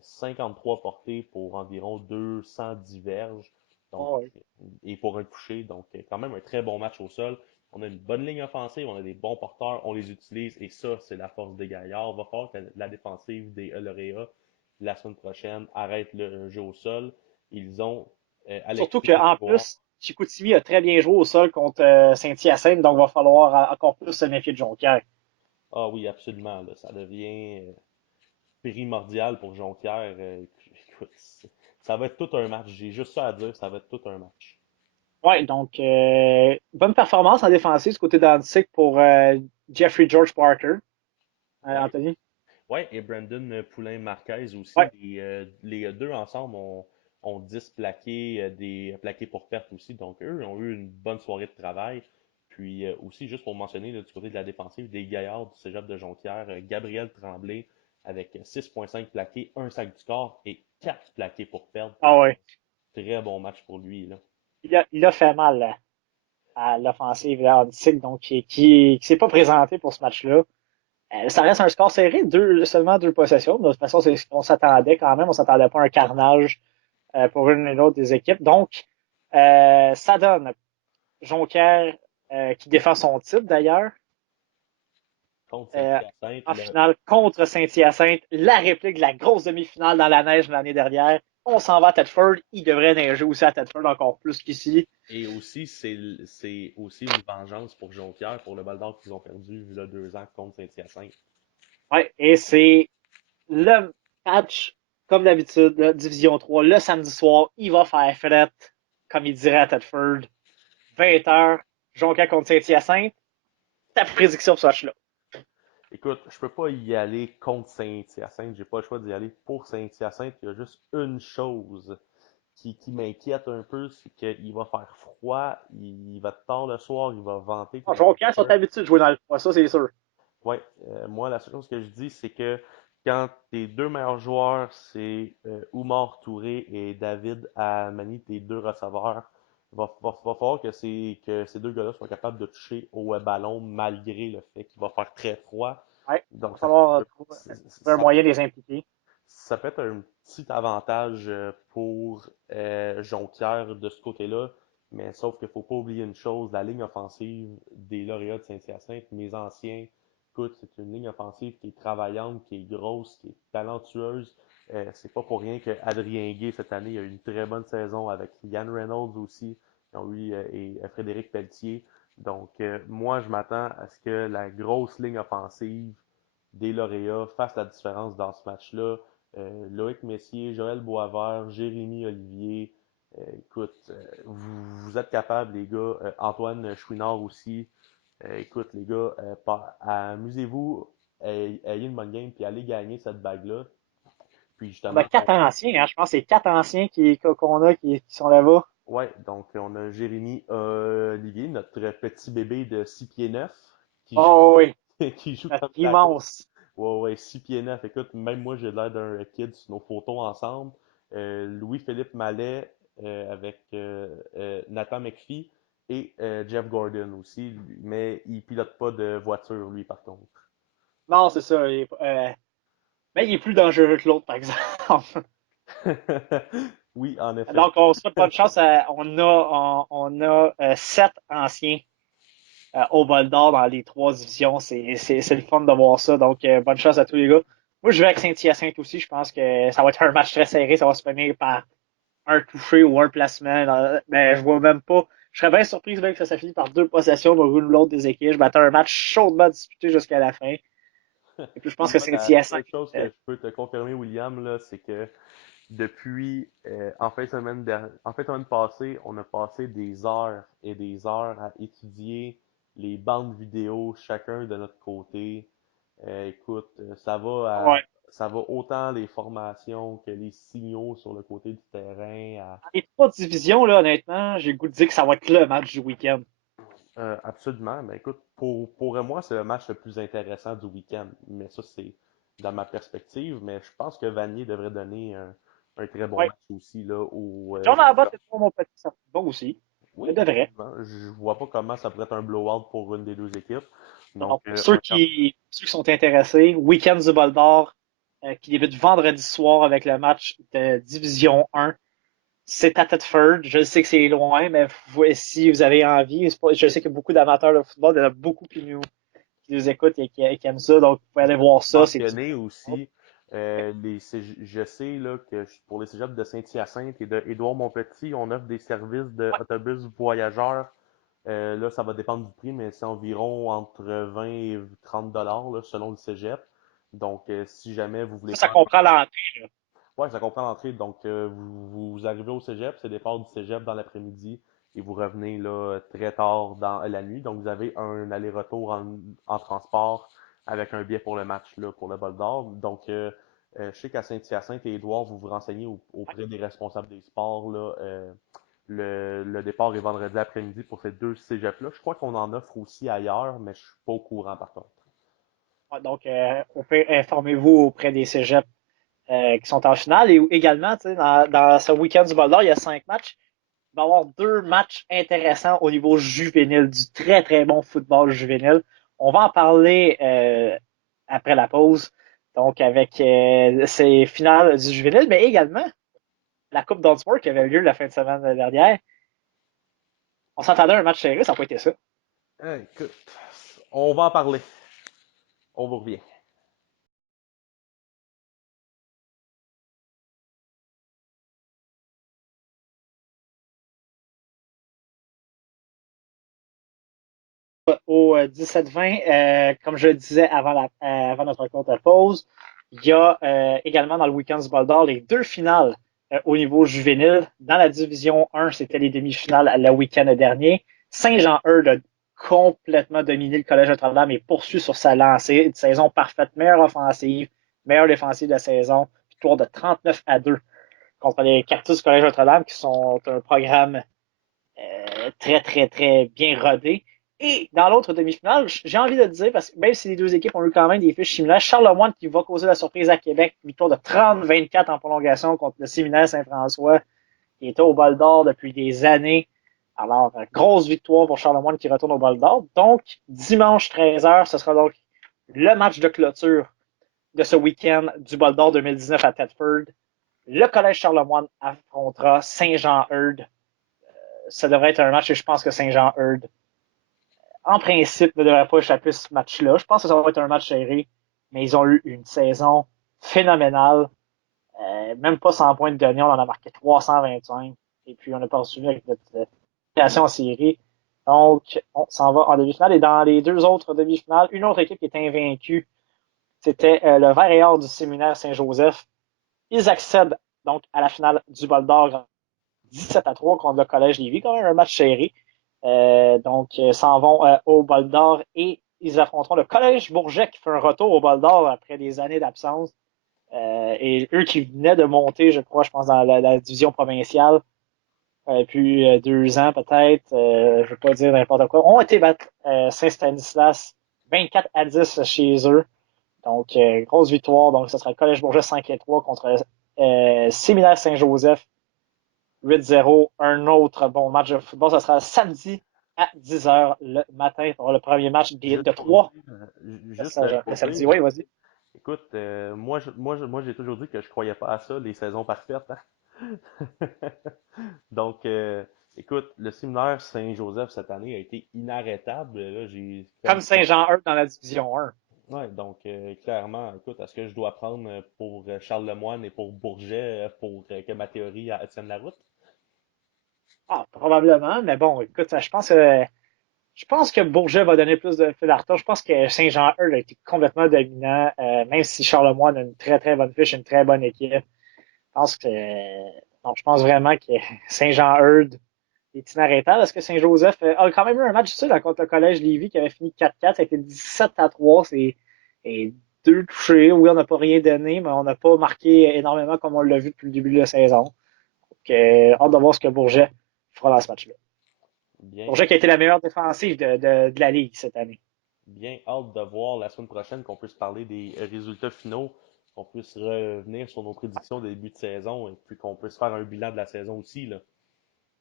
53 portées pour environ 210 verges. Donc, Ouais. et pour un toucher. Donc, quand même un très bon match au sol. On a une bonne ligne offensive, on a des bons porteurs, on les utilise et ça, c'est la force des Gaillards. Il va falloir que la défensive des Lauréats la semaine prochaine arrête le jeu au sol. Ils ont Surtout Alexis qu'en Lacroix. plus, Chicoutimi a très bien joué au sol contre Saint-Hyacinthe, donc il va falloir encore plus se méfier de Jonquière. Ah oui, absolument. Là, ça devient primordial pour Jonquière. Écoute, ça va être tout un match. J'ai juste ça à dire, ça va être tout un match. Ouais, donc bonne performance en défensive du côté d'Antic pour Jeffrey George Parker, Ouais, Anthony. ouais, et Brandon Poulain-Marquez Ouais, aussi. Les deux ensemble ont 10 plaqués, des plaqués pour perte aussi. Donc, eux ont eu une bonne soirée de travail. Puis aussi, juste pour mentionner, là, du côté de la défensive, des gaillards du cégep de Jonquière, Gabriel Tremblay avec 6,5 plaqués, un sac du corps et 4 plaqués pour perdre. ah Donc, ouais. très bon match pour lui, là. Il a fait mal à l'offensive d'Antic, donc qui s'est pas présenté pour ce match-là. Ça reste un score serré, seulement deux possessions. De toute façon, c'est ce qu'on s'attendait quand même. On s'attendait pas à un carnage pour une et l'autre des équipes. Donc, ça donne Jonquière qui défend son titre d'ailleurs Contre euh, Saint-Hyacinthe, en finale contre Saint-Hyacinthe. La réplique de la grosse demi-finale dans la neige l'année dernière. On s'en va à Thetford. Il devrait neiger aussi à Thetford encore plus qu'ici. et aussi, c'est aussi une vengeance pour Jonquière pour le bal d'or qu'ils ont perdu il y a 2 ans contre Saint-Hyacinthe. Ouais, et c'est le match, comme d'habitude, Division 3, le samedi soir. Il va faire fret, comme il dirait à Thetford. 20h, Jonquière contre Saint-Hyacinthe. Ta prédiction pour ce match-là. Écoute, je peux pas y aller contre Saint-Hyacinthe. J'ai pas le choix d'y aller pour Saint-Hyacinthe. Il y a juste une chose qui m'inquiète un peu, c'est qu'il va faire froid, il va être tard le soir, il va vanter Ah, qu'il va faire Jonquière sont froid. habitués de jouer dans le froid, ça c'est sûr. Ouais, moi, la seule chose que je dis, c'est que quand tes deux meilleurs joueurs, c'est Oumar Touré et David Amani, tes deux receveurs, va falloir que ces deux gars-là soient capables de toucher au ballon malgré le fait qu'il va faire très froid. Ouais, il va Donc, falloir trouver un moyen de les impliquer. ça peut être un petit avantage pour Jonquière de ce côté-là, mais sauf qu'il ne faut pas oublier une chose, la ligne offensive des lauréats de Saint-Hyacinthe, mes anciens, écoute, c'est une ligne offensive qui est travaillante, qui est grosse, qui est talentueuse. C'est pas pour rien que Adrien Gay, cette année, a eu une très bonne saison avec Yann Reynolds aussi, ils ont eu, et Frédéric Pelletier. Donc, moi, je m'attends à ce que la grosse ligne offensive des lauréats fasse la différence dans ce match-là. Loïc Messier, Joël Boisvert, Jérémy Olivier. Écoute, vous êtes capables, les gars. Antoine Chouinard aussi. Écoute, les gars, amusez-vous, ayez une bonne game, puis allez gagner cette bague-là. Puis On a justement, quatre anciens, hein, je pense que c'est quatre anciens qu'on a qui sont là-bas. ouais, donc on a Jérémy Olivier, notre petit bébé de 6 pieds 9, qui joue, Oh oui, qui joue notre comme tackle. immense. Ouais, ouais, 6 pieds 9. Écoute, même moi, j'ai l'air d'un kid sur nos photos ensemble. Louis-Philippe Mallet avec Nathan McPhee et Jeff Gordon aussi, mais il pilote pas de voiture, lui, par contre. Non, c'est ça. Mais il est plus dangereux que l'autre, par exemple. Oui, en effet. Donc, on souhaite bonne chance. On a 7 anciens au bol d'or dans les 3 divisions. C'est le fun de voir ça. Donc, bonne chance à tous les gars. Moi, je vais avec Saint-Hyacinthe aussi. Je pense que ça va être un match très serré. Ça va se finir par un touché ou un placement. Mais je vois même pas. Je serais bien surpris là, que ça finisse par 2 possessions pour l'une ou l'autre des équipes. Je m'attends à un match chaudement disputé jusqu'à la fin. Et puis, je pense Oui, que moi, la Saint-Hyacinthe. seule chose que je peux te confirmer, William, là, c'est que depuis en fin de semaine passée, on a passé des heures et des heures à étudier les bandes vidéo, chacun de notre côté. Écoute, Ouais. ça va autant les formations que les signaux sur le côté du terrain. Les 3 divisions, là, honnêtement, j'ai le goût de dire que ça va être le match du week-end. Absolument. Mais écoute, pour moi, c'est le match le plus intéressant du week-end. Mais ça, c'est dans ma perspective. Mais je pense que Vanier devrait donner un très bon Ouais. match aussi là, John Abbott est pour mon petit sorti bon aussi. Il Oui, devrait. effectivement. Je vois pas comment ça pourrait être un blowout pour une des deux équipes. Donc, Donc, pour ceux qui sont intéressés, week-end du Bol d'Or, qui débute vendredi soir avec le match de Division 1. C'est à Thetford. Je sais que c'est loin, mais si vous avez envie, je sais qu'il y a beaucoup d'amateurs de football, il y en a beaucoup qui nous écoutent et qui aiment ça. Donc, vous pouvez aller voir ça. C'est du mentionner aussi, je sais là, que pour les cégeps de Saint-Hyacinthe et de Édouard-Montpetit, on offre des services ouais, d'autobus voyageurs. Là, ça va dépendre du prix, mais c'est environ entre 20 et 30 dollars là, selon le cégep. Donc, si jamais vous voulez ça faire comprend l'entrée. Là. ouais, ça comprend l'entrée. Donc, vous arrivez au cégep, c'est départ du cégep dans l'après-midi et vous revenez là très tard dans la nuit. Donc, vous avez un aller-retour en transport avec un billet pour le match là, pour le bol d'or. Donc, je sais qu'à Saint-Hyacinthe et Édouard, vous vous renseignez auprès des responsables des sports là. Le départ est vendredi après-midi pour ces deux cégeps-là. Je crois qu'on en offre aussi ailleurs, mais je suis pas au courant par contre. Ouais, donc, informez-vous auprès des cégeps qui sont en finale. Et également, dans ce week-end du Bol d'Or, il y a 5 matchs. Il va y avoir 2 matchs intéressants au niveau juvénile, du très très bon football juvénile. On va en parler après la pause. Donc, avec ces finales du juvénile, mais également la Coupe d'Ansport qui avait lieu la fin de semaine dernière. On s'entendait à un match serré, ça n'a pas été ça. Écoute, on va en parler. On vous revient. Au 17-20, comme je le disais avant notre compte à pause, il y a également dans le week-end du Bol d'Or les 2 finales au niveau juvénile. Dans la division 1, c'était les demi-finales le week-end dernier. Saint-Jean-Eudes a complètement dominé le Collège Notre-Dame et poursuit sur sa lancée. Une saison parfaite, meilleure offensive, meilleure défensive de la saison. Victoire de 39-2 contre les Cactus du Collège Notre-Dame qui sont un programme très, très, très bien rodé. Et dans l'autre demi-finale, j'ai envie de le dire, parce que même si les deux équipes ont eu quand même des fiches similaires, Charlemagne qui va causer la surprise à Québec, victoire de 30-24 en prolongation contre le Séminaire Saint-François, qui était au bol d'or depuis des années. Alors, grosse victoire pour Charlemagne qui retourne au bol d'or. Donc, dimanche 13h, ce sera donc le match de clôture de ce week-end du bol d'or 2019 à Thetford. Le Collège Charlemagne affrontera Saint-Jean-Eudes. Ça devrait être un match et je pense que Saint-Jean-Eudes en principe, ne devrait pas échapper ce match-là. Je pense que ça va être un match serré, mais ils ont eu une saison phénoménale. Même pas 100 points de gagné, on en a marqué 325. Et puis, on a poursuivi avec notre création en série. Donc, on s'en va en demi-finale. Et dans les 2 autres demi-finales, une autre équipe qui est invaincue, c'était le Vert et Or du Séminaire Saint-Joseph. Ils accèdent donc à la finale du Bol d'Or 17-3 contre le Collège Lévis, quand même un match serré. Donc, s'en vont au Bol d'Or et ils affronteront le Collège Bourget qui fait un retour au Bol d'Or après des années d'absence. Et eux qui venaient de monter, je crois, je pense, dans la division provinciale, depuis 2 ans peut-être, je ne veux pas dire n'importe quoi, ont été battre Saint-Stanislas 24-10 chez eux. Donc, grosse victoire. Donc, ce sera le Collège Bourget 5-3 contre Séminaire Saint-Joseph 8-0. Un autre bon match de football. Ça sera samedi à 10h le matin pour le premier match de Juste pour 3 dire, le pour samedi. dire, Oui, vas-y. écoute, moi, j'ai toujours dit que je croyais pas à ça, les saisons parfaites, hein. Donc, écoute, le séminaire Saint-Joseph cette année a été inarrêtable. Là, j'ai Comme comme Saint-Jean-Eudes dans la division 1. ouais, donc clairement, écoute, est-ce que je dois prendre pour Charles Lemoine et pour Bourget pour que ma théorie tienne la route? Ah, probablement, mais bon, écoute, je pense que Bourget va donner plus de fil à retordre. Je pense que Saint-Jean-Eudes a été complètement dominant, même si Charlemagne a une très, très bonne fiche, une très bonne équipe. pense que, non, je pense vraiment que Saint-Jean-Eudes est inarrêtable. Est-ce que Saint-Joseph a quand même eu un match difficile contre le Collège Lévis qui avait fini 4-4. Ça a été 17-3. Et deux touchés. Oui, on n'a pas rien donné, mais on n'a pas marqué énormément comme on l'a vu depuis le début de la saison. Donc, hâte de voir ce que Bourget fera dans ce match-là. Bien, Bourget qui a été la meilleure défensive de la Ligue cette année. bien hâte de voir la semaine prochaine qu'on puisse parler des résultats finaux, qu'on puisse revenir sur nos prédictions de début de saison et puis qu'on puisse faire un bilan de la saison aussi, là.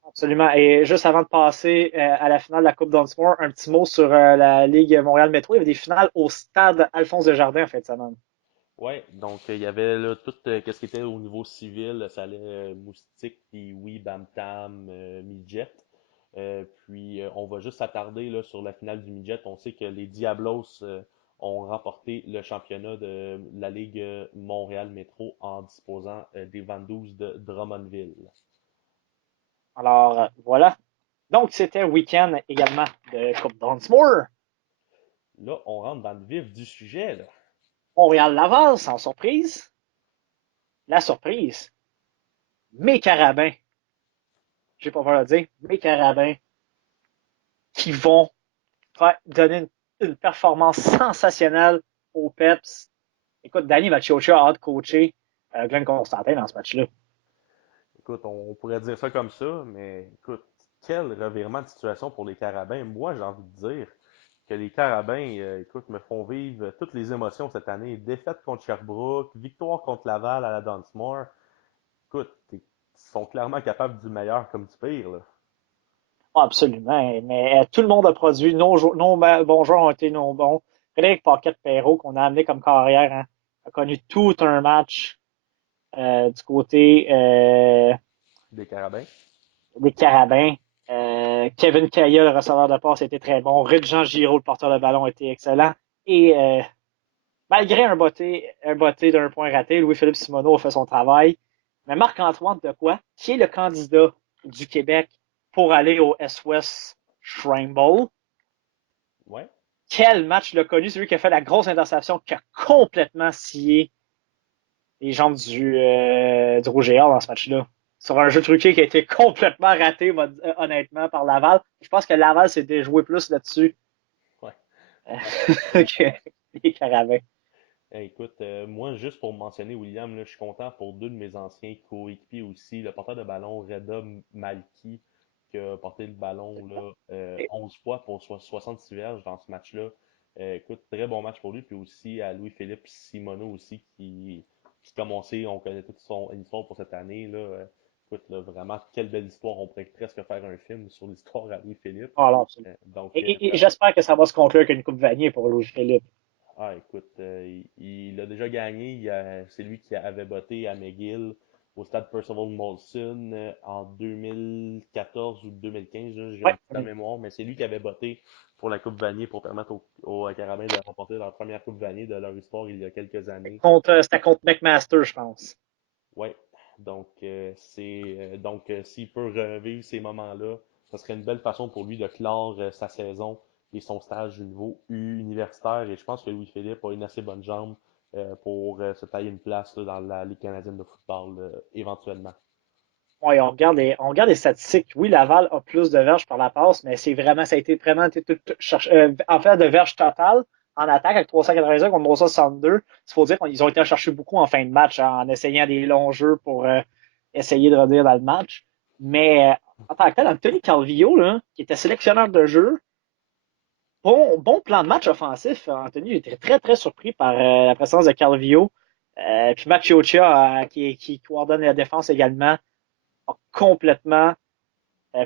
Absolument. Et juste avant de passer à la finale de la Coupe Dunsmore, un petit mot sur la Ligue Montréal Métro. Il y avait des finales au stade Alphonse Desjardins en fait de semaine. Ouais, donc il y avait là, tout ce qui était au niveau civil, ça allait Moustique, puis oui, Bam Tam, Midget. Puis on va juste s'attarder là sur la finale du Midget. On sait que les Diablos ont remporté le championnat de la Ligue Montréal Métro en disposant des Vandous de Drummondville. Alors, voilà. Donc, c'était un week-end également de Coupe Dunsmore. Là, on rentre dans le vif du sujet, là. Montréal-Laval, sans surprise. La surprise, mes carabins, j'ai pas peur de dire, mes carabins qui vont donner une performance sensationnelle aux Peps. Écoute, Danny Vaciocha a hâte de coacher Glenn Constantin dans ce match-là. Écoute, on pourrait dire ça comme ça, mais écoute, quel revirement de situation pour les Carabins. Moi, j'ai envie de dire que les Carabins, écoute, me font vivre toutes les émotions cette année. Défaite contre Sherbrooke, victoire contre Laval à la Dunsmore. Écoute, ils sont clairement capables du meilleur comme du pire, là. Oh, absolument. Mais tout le monde a produit. Nos bons joueurs ont été nos bons. Frédéric Paquette-Perrault, qu'on a amené comme carrière, hein, a connu tout un match du côté Des Carabins. des Carabins. Kevin Kaya, le receveur de passe, était très bon. Jean Giraud, le porteur de ballon, était excellent. Et malgré un botté d'un point raté, Louis-Philippe Simoneau a fait son travail. Mais Marc-Antoine Dequoy, qui est le candidat du Québec pour aller au S-West Shrine Bowl, Ouais. quel match l'a connu, celui qui a fait la grosse interception, qui a complètement scié les jambes du Rouge et Or dans ce match-là. Sur un jeu truqué qui a été complètement raté, honnêtement, par Laval. Je pense que Laval s'est déjoué plus là-dessus Ouais. que les Caravans. Écoute, moi, juste pour mentionner William, là, je suis content pour deux de mes anciens coéquipiers aussi. Le porteur de ballon, Reda Malki, qui a porté le ballon là, 11 fois pour 66 verges dans ce match-là. Écoute, très bon match pour lui. Puis aussi à Louis-Philippe Simoneau aussi, qui comme on sait, on connaît toute son histoire pour cette année. Là, écoute, là, vraiment, quelle belle histoire. On pourrait presque faire un film sur l'histoire à Louis-Philippe. Alors, absolument. Donc, Et j'espère que ça va se conclure avec une Coupe Vanier pour Louis-Philippe. ah, écoute, il a déjà gagné. C'est lui qui avait botté à McGill au stade Percival Molson en 2014 ou 2015, là, j'ai un Ouais, petit peu de mémoire, mais c'est lui qui avait botté pour la Coupe Vanier pour permettre aux Carabins de remporter leur première Coupe Vanier de leur histoire il y a quelques années. c'était contre McMaster, je pense. Ouais, donc s'il peut revivre ces moments-là, ce serait une belle façon pour lui de clore sa saison et son stage du niveau universitaire. Et je pense que Louis-Philippe a une assez bonne jambe pour se tailler une place là, dans la Ligue canadienne de football éventuellement. Ouais, on regarde les statistiques. Oui, Laval a plus de verges par la passe, mais ça a été vraiment en fait de verges totales en attaque avec 381 contre 362. Il faut dire qu'ils ont été chercher beaucoup en fin de match hein, en essayant des longs jeux pour essayer de revenir dans le match. Mais en tant que tel, Anthony Calvillo, là, qui était sélectionneur de jeu, bon plan de match offensif. Anthony, j'étais très, très surpris par la présence de Calvillo. Puis Macchio Chia, qui coordonne la défense également, a complètement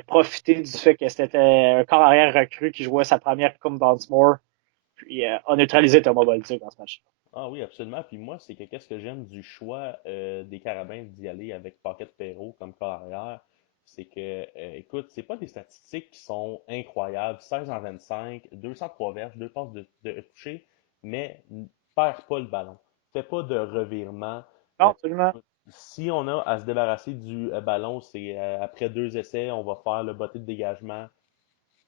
profité du fait que c'était un corps arrière recru qui jouait sa première Coupe Dunsmore, puis a neutralisé Thomas Bolduc dans ce match. Ah oui, absolument. Puis moi, c'est que qu'est-ce que j'aime du choix des Carabins d'y aller avec Paquette Perrault comme corps arrière, c'est que, écoute, c'est pas des statistiques qui sont incroyables. 16 en 25, 203 verges, deux passes de toucher, mais perd pas le ballon. Fait pas de revirement. Non, Euh, absolument. Si on a à se débarrasser du ballon, c'est après deux essais, on va faire le botté de dégagement,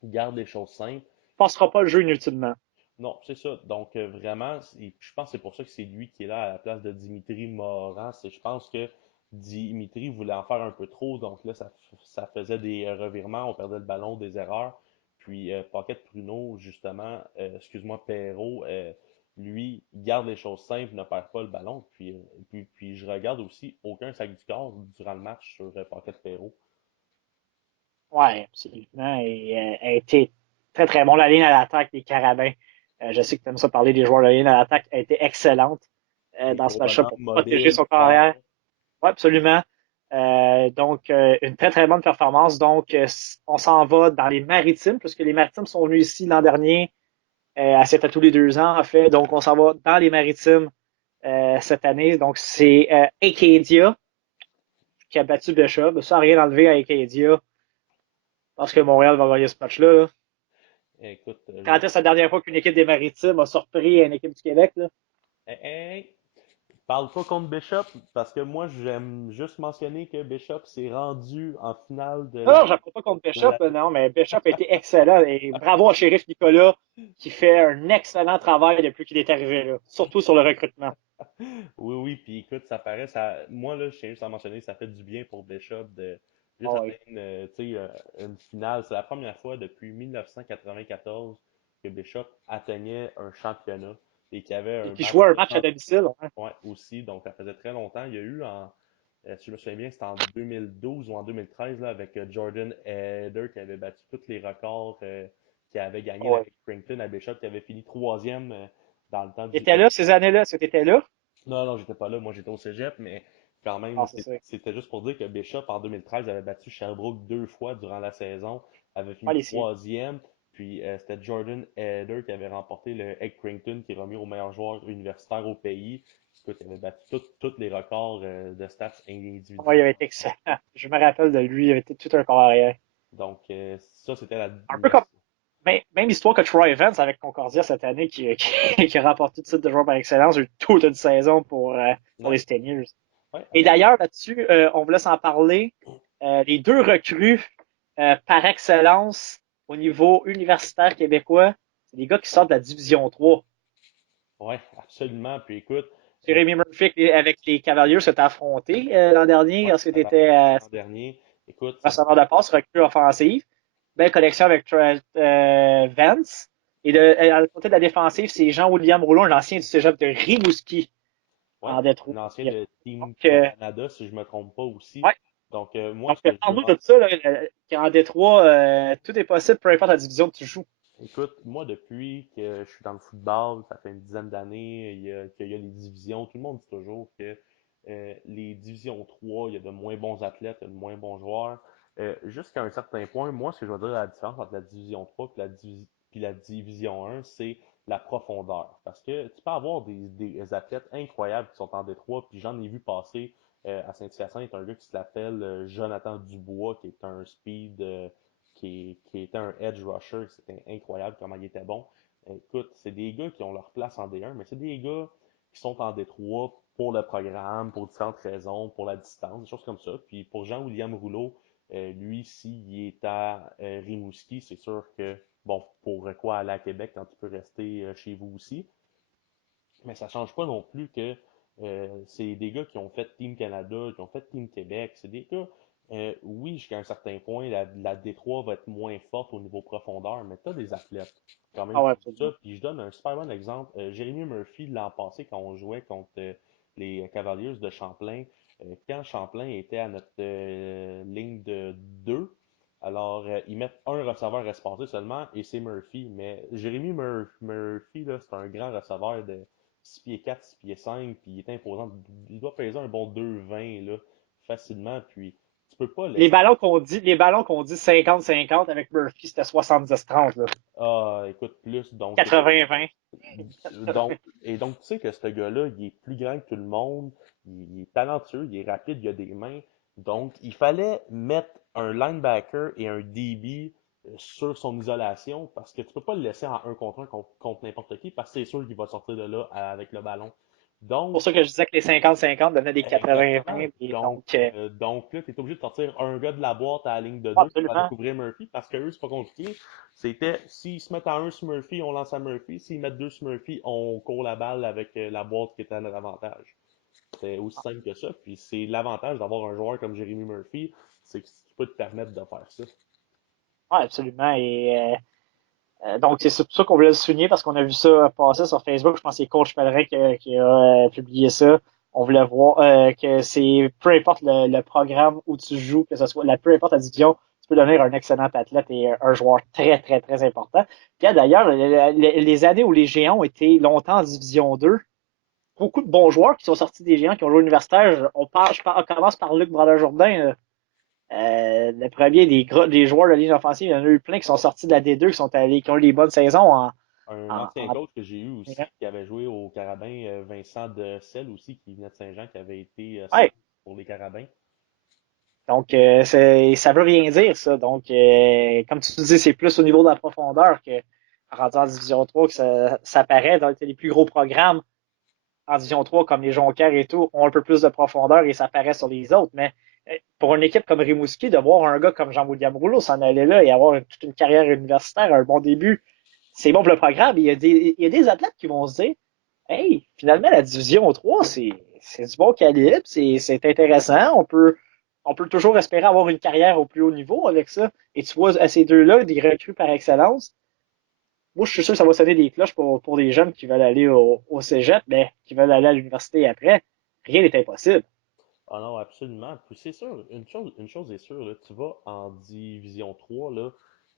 garde les choses simples. Il ne passera pas le jeu inutilement. Non, c'est ça. Donc, vraiment, je pense que c'est pour ça que c'est lui qui est là à la place de Dimitri Morin. Je pense que Dimitri voulait en faire un peu trop. Donc là, ça faisait des revirements, on perdait le ballon, des erreurs. Puis, Paquette Pruneau, justement, excuse-moi, Perrault, lui, garde les choses simples, ne perd pas le ballon. Puis je regarde aussi aucun sac du corps durant le match sur Paquette Perrault. Ouais, absolument. Et a été très, très bon. La ligne à l'attaque des Carabins. Je sais que tu aimes ça parler des joueurs de la ligne à l'attaque. A été excellente Les dans ce gros match-là bonhommes pour protéger mobiles, son forts. carrière. Oui, absolument. Donc, une très, très bonne performance. Donc, on s'en va dans les Maritimes, puisque les Maritimes sont venus ici l'an dernier, à tous les 2 ans, en fait. Donc, on s'en va dans les Maritimes cette année. Donc, c'est Acadia qui a battu Bishop. Ça, rien enlevé à Acadia. Parce que Montréal va gagner ce match-là. Là. Écoute, Quand est-ce la dernière fois qu'une équipe des Maritimes a surpris une équipe du Québec? Là? hey, hey, parle pas contre Bishop, parce que moi, j'aime juste mentionner que Bishop s'est rendu en finale de Non, je ne pas contre de Bishop, la... non, mais Bishop a été excellent. Et bravo à Shérif Nicolas, qui fait un excellent travail depuis qu'il est arrivé là, surtout sur le recrutement. Oui, oui, puis écoute, ça paraît, moi, là, je tiens juste à mentionner, ça fait du bien pour Bishop de juste Oh, oui. atteindre, tu sais, une finale. C'est la première fois depuis 1994 que Bishop atteignait un championnat et qu'il y avait Et un qui match jouait un de match à championnat. domicile. Hein. Ouais, aussi, donc ça faisait très longtemps. Il y a eu si je me souviens bien, c'était en 2012 ou en 2013 là, avec Jordan Eder qui avait battu tous les records, qui avait gagné Oh, la oui. Rick Crankton à Bishop, qui avait fini troisième dans le temps Il du était là ces années-là, est-ce que tu étais là? non, non, j'étais pas là. Moi, j'étais au cégep, mais quand même, Ah, c'est ça. c'était juste pour dire que Bishop, en 2013, avait battu Sherbrooke deux fois durant la saison, avait Ah, fini les séries. troisième, puis c'était Jordan Eder qui avait remporté le Egg Crington, qui est remis au meilleur joueur universitaire au pays. Écoute, il avait battu tous les records de stats Oh, il individuels. avait été excellent. Je me rappelle de lui, il avait été tout un corps arrière. Donc, ça, c'était la... Un peu comme merci. même histoire que Troy Evans avec Concordia cette année, qui a remporté le titre de joueur par excellence, a eu toute une saison pour Ouais, les Stingers. ouais, Et d'ailleurs, là-dessus, on vous laisse en parler. Les deux recrues par excellence au niveau universitaire québécois, c'est des gars qui sortent de la Division 3. ouais, absolument. Puis écoute, Jérémy Murphy avec les Cavaliers s'est affronté l'an dernier ouais, lorsque tu ça va étais l'an dernier. Écoute, ça receveur de passe, recrue offensive. Belle connexion avec Vance. Et à côté de la défensive, c'est Jean-William Rouleau, un ancien du cégep de Rimouski ouais, en Détroit. un ancien Donc, de Team euh, Canada, si je me trompe pas aussi. ouais. Donc, moi, Donc, ce que je parle-nous dirais, de ça, là, qu'en Détroit, tout est possible, peu importe la division que tu joues. écoute, moi, depuis que je suis dans le football, ça fait une dizaine d'années, qu'il y a les divisions, tout le monde dit toujours que les divisions 3, il y a de moins bons athlètes, il y a de moins bons joueurs. Jusqu'à un certain point, moi, ce que je veux dire, la différence entre la division 3 puis la division 1, c'est la profondeur. Parce que tu peux avoir des athlètes incroyables qui sont en Détroit, puis j'en ai vu passer à Saint-Hyacinthe, un gars qui s'appelle Jonathan Dubois, qui est un speed, qui était un edge rusher. C'était incroyable comment il était bon. Écoute, c'est des gars qui ont leur place en D1, mais c'est des gars qui sont en D3 pour le programme, pour différentes raisons, pour la distance, des choses comme ça. Puis pour Jean-William Rouleau, lui, s'il est à Rimouski, c'est sûr que, bon, pour quoi aller à Québec quand tu peux rester chez vous aussi. Mais ça change pas non plus que c'est des gars qui ont fait Team Canada, qui ont fait Team Québec. C'est des gars, oui, jusqu'à un certain point, la D3 va être moins forte au niveau profondeur, mais tu as des athlètes quand Ah même ouais, qui font absolument. ça. Puis je donne un super bon exemple. Jérémy Murphy, l'an passé, quand on jouait contre les Cavaliers de Champlain, quand Champlain était à notre ligne de 2, alors ils mettent un receveur espacé seulement et c'est Murphy. Mais Murphy, là, c'est un grand receveur de 6 pieds 4, 6 pieds 5, puis il est imposant. Il doit peser un bon 2,20 là, facilement. Puis Tu peux pas Les laisser. ballons qu'on dit 50-50 avec Murphy, c'était 70-30, là. Ah, écoute, plus. Donc, 80-20. donc, tu sais que ce gars-là, il est plus grand que tout le monde, il est talentueux, il est rapide, il a des mains. Donc, il fallait mettre un linebacker et un DB sur son isolation parce que tu peux pas le laisser en un contre un contre n'importe qui parce que c'est sûr qu'il va sortir de là avec le ballon. C'est pour Donc, ça que je disais que les 50-50 devenaient des exactement. 80-20. Et Donc, donc, là, tu es obligé de sortir un gars de la boîte à la ligne de deux pour aller absolument. couvrir Murphy parce que eux, c'est pas compliqué. C'était s'ils se mettent à un sur Murphy, on lance à Murphy. S'ils mettent deux sur Murphy, on court la balle avec la boîte qui est à notre avantage. C'est aussi simple que ça. Puis c'est l'avantage d'avoir un joueur comme Jeremy Murphy, c'est que tu peux te permettre de faire ça. Ouais, absolument. Et donc, c'est pour ça qu'on voulait le souligner parce qu'on a vu ça passer sur Facebook. Je pense que c'est Coach Pellerin qui a publié ça. On voulait voir que c'est peu importe le programme où tu joues, que ce soit peu importe la division, tu peux devenir un excellent athlète et un joueur très, très, très important. Puis d'ailleurs, les années où les Géants ont été longtemps en Division 2, beaucoup de bons joueurs qui sont sortis des Géants, qui ont joué universitaire. On commence par Luc Bradeur-Jourdain. Le premier des joueurs de la ligne offensive, il y en a eu plein qui sont sortis de la D2, qui ont eu des bonnes saisons Un en, ancien en- coach que j'ai eu aussi, qui avait joué au Carabin, Vincent de Selle aussi, qui venait de Saint-Jean, qui avait été ouais. pour les Carabins. Donc, ça veut rien dire, ça. Donc, comme tu dis, c'est plus au niveau de la profondeur que rendu en Division 3 que ça paraît. Dans les plus gros programmes en Division 3, comme les Jonquière et tout, ont un peu plus de profondeur et ça paraît sur les autres. Mais pour une équipe comme Rimouski, de voir un gars comme Jean-William Rouleau s'en aller là et avoir toute une carrière universitaire, un bon début, c'est bon pour le programme. Il y a des athlètes qui vont se dire, hey, finalement, la Division 3, c'est du bon calibre, c'est intéressant. On peut toujours espérer avoir une carrière au plus haut niveau avec ça. Et tu vois, à ces deux-là, des recrues par excellence, moi, je suis sûr que ça va sonner des cloches pour des jeunes qui veulent aller au cégep, mais qui veulent aller à l'université après. Rien n'est impossible. Ah non, absolument. Puis c'est sûr, une chose est sûre, là, tu vas en Division 3 là,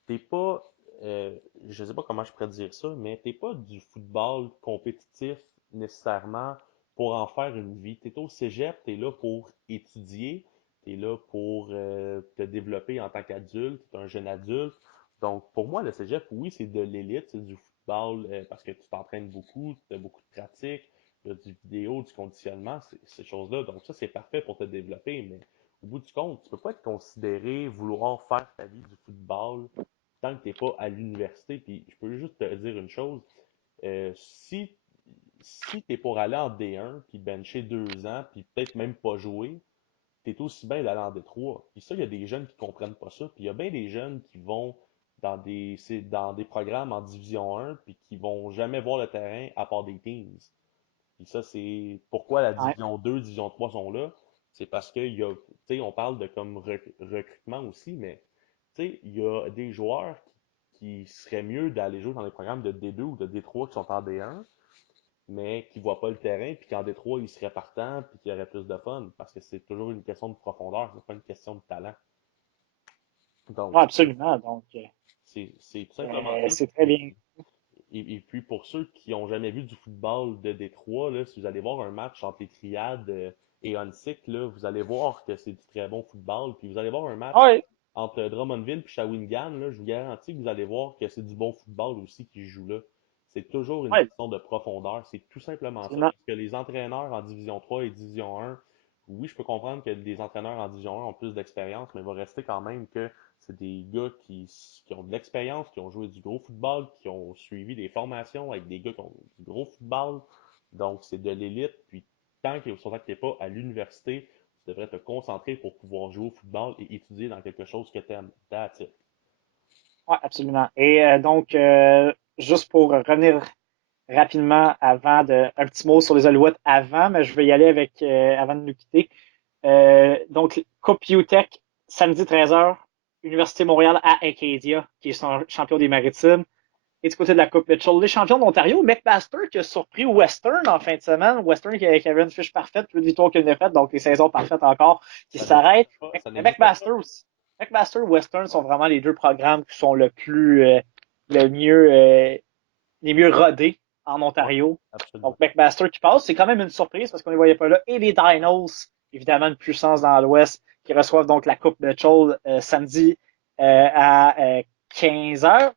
t'es pas, je sais pas comment je pourrais dire ça, mais t'es pas du football compétitif nécessairement pour en faire une vie. T'es au cégep, t'es là pour étudier, t'es là pour te développer en tant qu'adulte, t'es un jeune adulte. Donc pour moi, le cégep, oui, c'est de l'élite, c'est du football parce que tu t'entraînes beaucoup, tu as beaucoup de pratique, il y a du vidéo, du conditionnement, ces choses-là. Donc ça, c'est parfait pour te développer, mais au bout du compte, tu peux pas être considéré vouloir faire ta vie du football tant que tu n'es pas à l'université. Puis je peux juste te dire une chose, si tu es pour aller en D1, puis bencher 2 ans, puis peut-être même pas jouer, tu es aussi bien d'aller en D3. Puis ça, il y a des jeunes qui comprennent pas ça. Puis il y a bien des jeunes qui vont dans des programmes en Division 1, puis qui vont jamais voir le terrain à part des teams. Puis ça, c'est pourquoi la Ouais, division 2, division 3 sont là. C'est parce qu'il y a, tu sais, on parle de comme recrutement aussi, mais tu sais, il y a des joueurs qui seraient mieux d'aller jouer dans des programmes de D2 ou de D3 qui sont en D1, mais qui voient pas le terrain, puis qu'en D3, ils seraient partants, puis qu'il y aurait plus de fun, parce que c'est toujours une question de profondeur, c'est pas une question de talent. Donc, ouais, absolument. Donc, c'est tout simplement ça. c'est très Puis, bien. et puis pour ceux qui n'ont jamais vu du football de Détroit, là, si vous allez voir un match entre les Triades et Onsic, là, vous allez voir que c'est du très bon football. Puis vous allez voir un match Ouais, entre Drummondville et Shawinigan, là, je vous garantis que vous allez voir que c'est du bon football aussi qui se joue là. C'est toujours une ouais, question de profondeur. C'est tout simplement ça. absolument. Parce que les entraîneurs en Division 3 et Division 1, oui, je peux comprendre que les entraîneurs en Division 1 ont plus d'expérience, mais il va rester quand même que c'est des gars qui ont de l'expérience, qui ont joué du gros football, qui ont suivi des formations avec des gars qui ont du gros football. Donc, c'est de l'élite. Puis, tant que tu n'es pas à l'université, tu devrais te concentrer pour pouvoir jouer au football et étudier dans quelque chose que tu aimes. That's it. Ouais, absolument. Et donc, juste pour revenir rapidement un petit mot sur les Alouettes avant, mais je vais y aller avant de nous quitter. Donc, Coupe UTEC, samedi 13h, Université Montréal à Acadia, qui est son champion des Maritimes. Et du côté de la Coupe Mitchell, les champions d'Ontario, McMaster qui a surpris Western en fin de semaine. Western qui avait une fiche parfaite, plus de victoires qu'une défaite, donc les saisons parfaites encore qui Ça n'existe s'arrêtent. pas. Ça Mais n'existe pas. McMaster aussi. McMaster et Western sont vraiment les deux programmes qui sont le mieux, les mieux rodés en Ouais, Ontario. Donc absolument. McMaster qui passe, c'est quand même une surprise parce qu'on ne les voyait pas là. Et les Dinos, évidemment une puissance dans l'Ouest qui reçoivent donc la Coupe Mitchell samedi à 15h.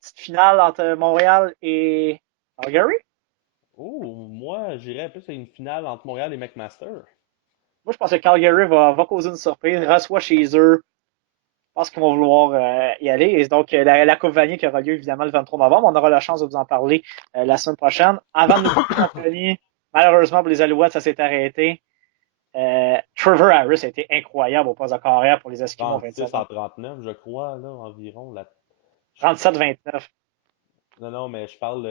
Petite finale entre Montréal et Calgary. Oh, moi, j'irais plus à une finale entre Montréal et McMaster. Moi, je pense que Calgary va causer une surprise, reçoit chez eux. Je pense qu'ils vont vouloir y aller. Et donc, la Coupe Vanier qui aura lieu évidemment le 23 novembre. On aura la chance de vous en parler la semaine prochaine. Avant de nous quitter, Anthony, malheureusement pour les Alouettes, ça s'est arrêté. Trevor Harris a été incroyable au poste de carrière pour les Esquimaux en fin de 36 semaine. en 39, je crois, là, environ. Je- 37-29. Non, non, mais je parle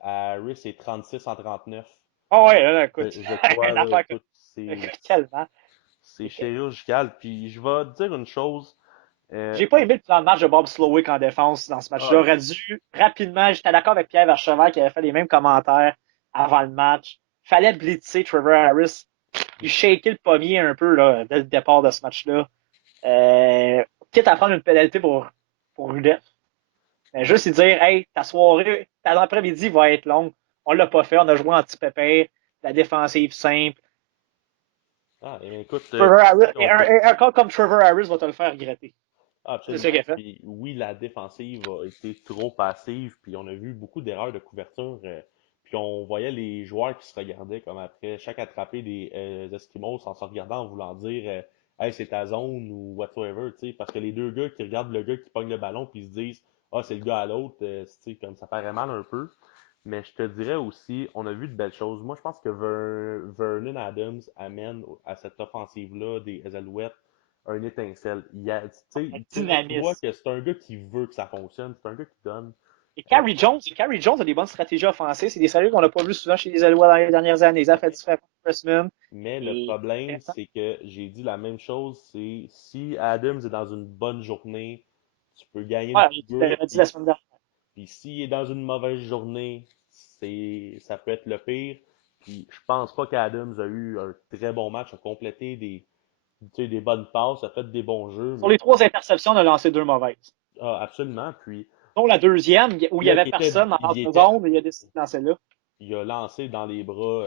à Harris, c'est 36 en 39. Oh ouais, là, écoute, Je crois, une là, affaire que écoute, quel match. c'est chirurgical. Puis je vais te dire une chose. J'ai pas aimé le plan de match de Bob Slowick en défense dans ce match-là. Ah, Aurait dû rapidement, j'étais d'accord avec Pierre Vercheval qui avait fait les mêmes commentaires avant le match. Fallait blitzer Trevor Harris. Il shakeait le pommier un peu là, dès le départ de ce match-là. Quitte à prendre une pénalité pour Rudolph. Mais juste lui dire, hey, ta soirée, ta après-midi va être longue. On l'a pas fait, on a joué anti-pépère, la défensive simple. écoute, Trevor si Harris, on peut. un cas comme Trevor Harris va te le faire regretter. Ah, C'est absolument. ça qu'il a fait. Puis oui, la défensive a été trop passive, puis on a vu beaucoup d'erreurs de couverture. Puis on voyait les joueurs qui se regardaient comme après chaque attrapé des Eskimos en se regardant en voulant dire hey, c'est ta zone ou whatsoever, tu sais, parce que les deux gars qui regardent le gars qui pogne le ballon puis ils se disent ah, c'est le gars à l'autre, tu sais, comme ça paraît mal un peu. Mais je te dirais aussi, on a vu de belles choses. Moi, je pense que Vernon Adams amène à cette offensive-là des Alouettes un étincelle. Un Tu vois dynamisme. que c'est un gars qui veut que ça fonctionne, c'est un gars qui donne. Euh, Carrie Jones a des bonnes stratégies offensives. C'est des stratégies qu'on n'a pas vu souvent chez les Alouettes dans les dernières années. Ils ont fait différents freshman. mais le Et problème, c'est que j'ai dit la même chose, c'est si Adams est dans une bonne journée, tu peux gagner une ouais, figure, tu dit la semaine dernière. puis s'il est dans une mauvaise journée, ça peut être le pire. Puis je pense pas qu'Adams a eu un très bon match, a complété des bonnes passes, a fait des bons jeux, Sur mais les 3 interceptions, on a lancé 2 mauvaises. absolument. Puis Dont la deuxième, où il n'y là, avait personne dans il l'autre était zone, il a décidé de lancer là. il a lancé dans les bras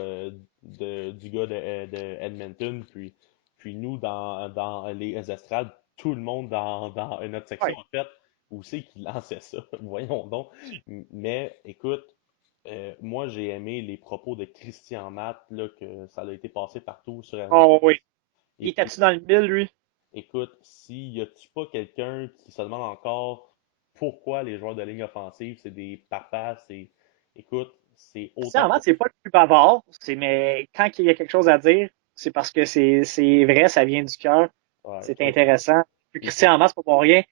du gars de Edmonton, puis nous, dans les estrades, tout le monde dans notre section, Ouais. en fait, où c'est qu'il lançait ça? Voyons donc. Mais écoute, moi, j'ai aimé les propos de Christian Matt, là, que ça a été passé partout sur Oh RDS. oui. Il Et puis, était-tu dans le mille, lui? écoute, s'il y a-tu pas quelqu'un qui se demande encore pourquoi les joueurs de ligne offensive, c'est des papas, écoute, c'est autant Sincèrement, pour c'est pas le plus bavard, mais quand il y a quelque chose à dire, c'est parce que c'est vrai, ça vient du cœur. ouais, C'est intéressant. Puis et Christian Hamas, c'est pas pour rien,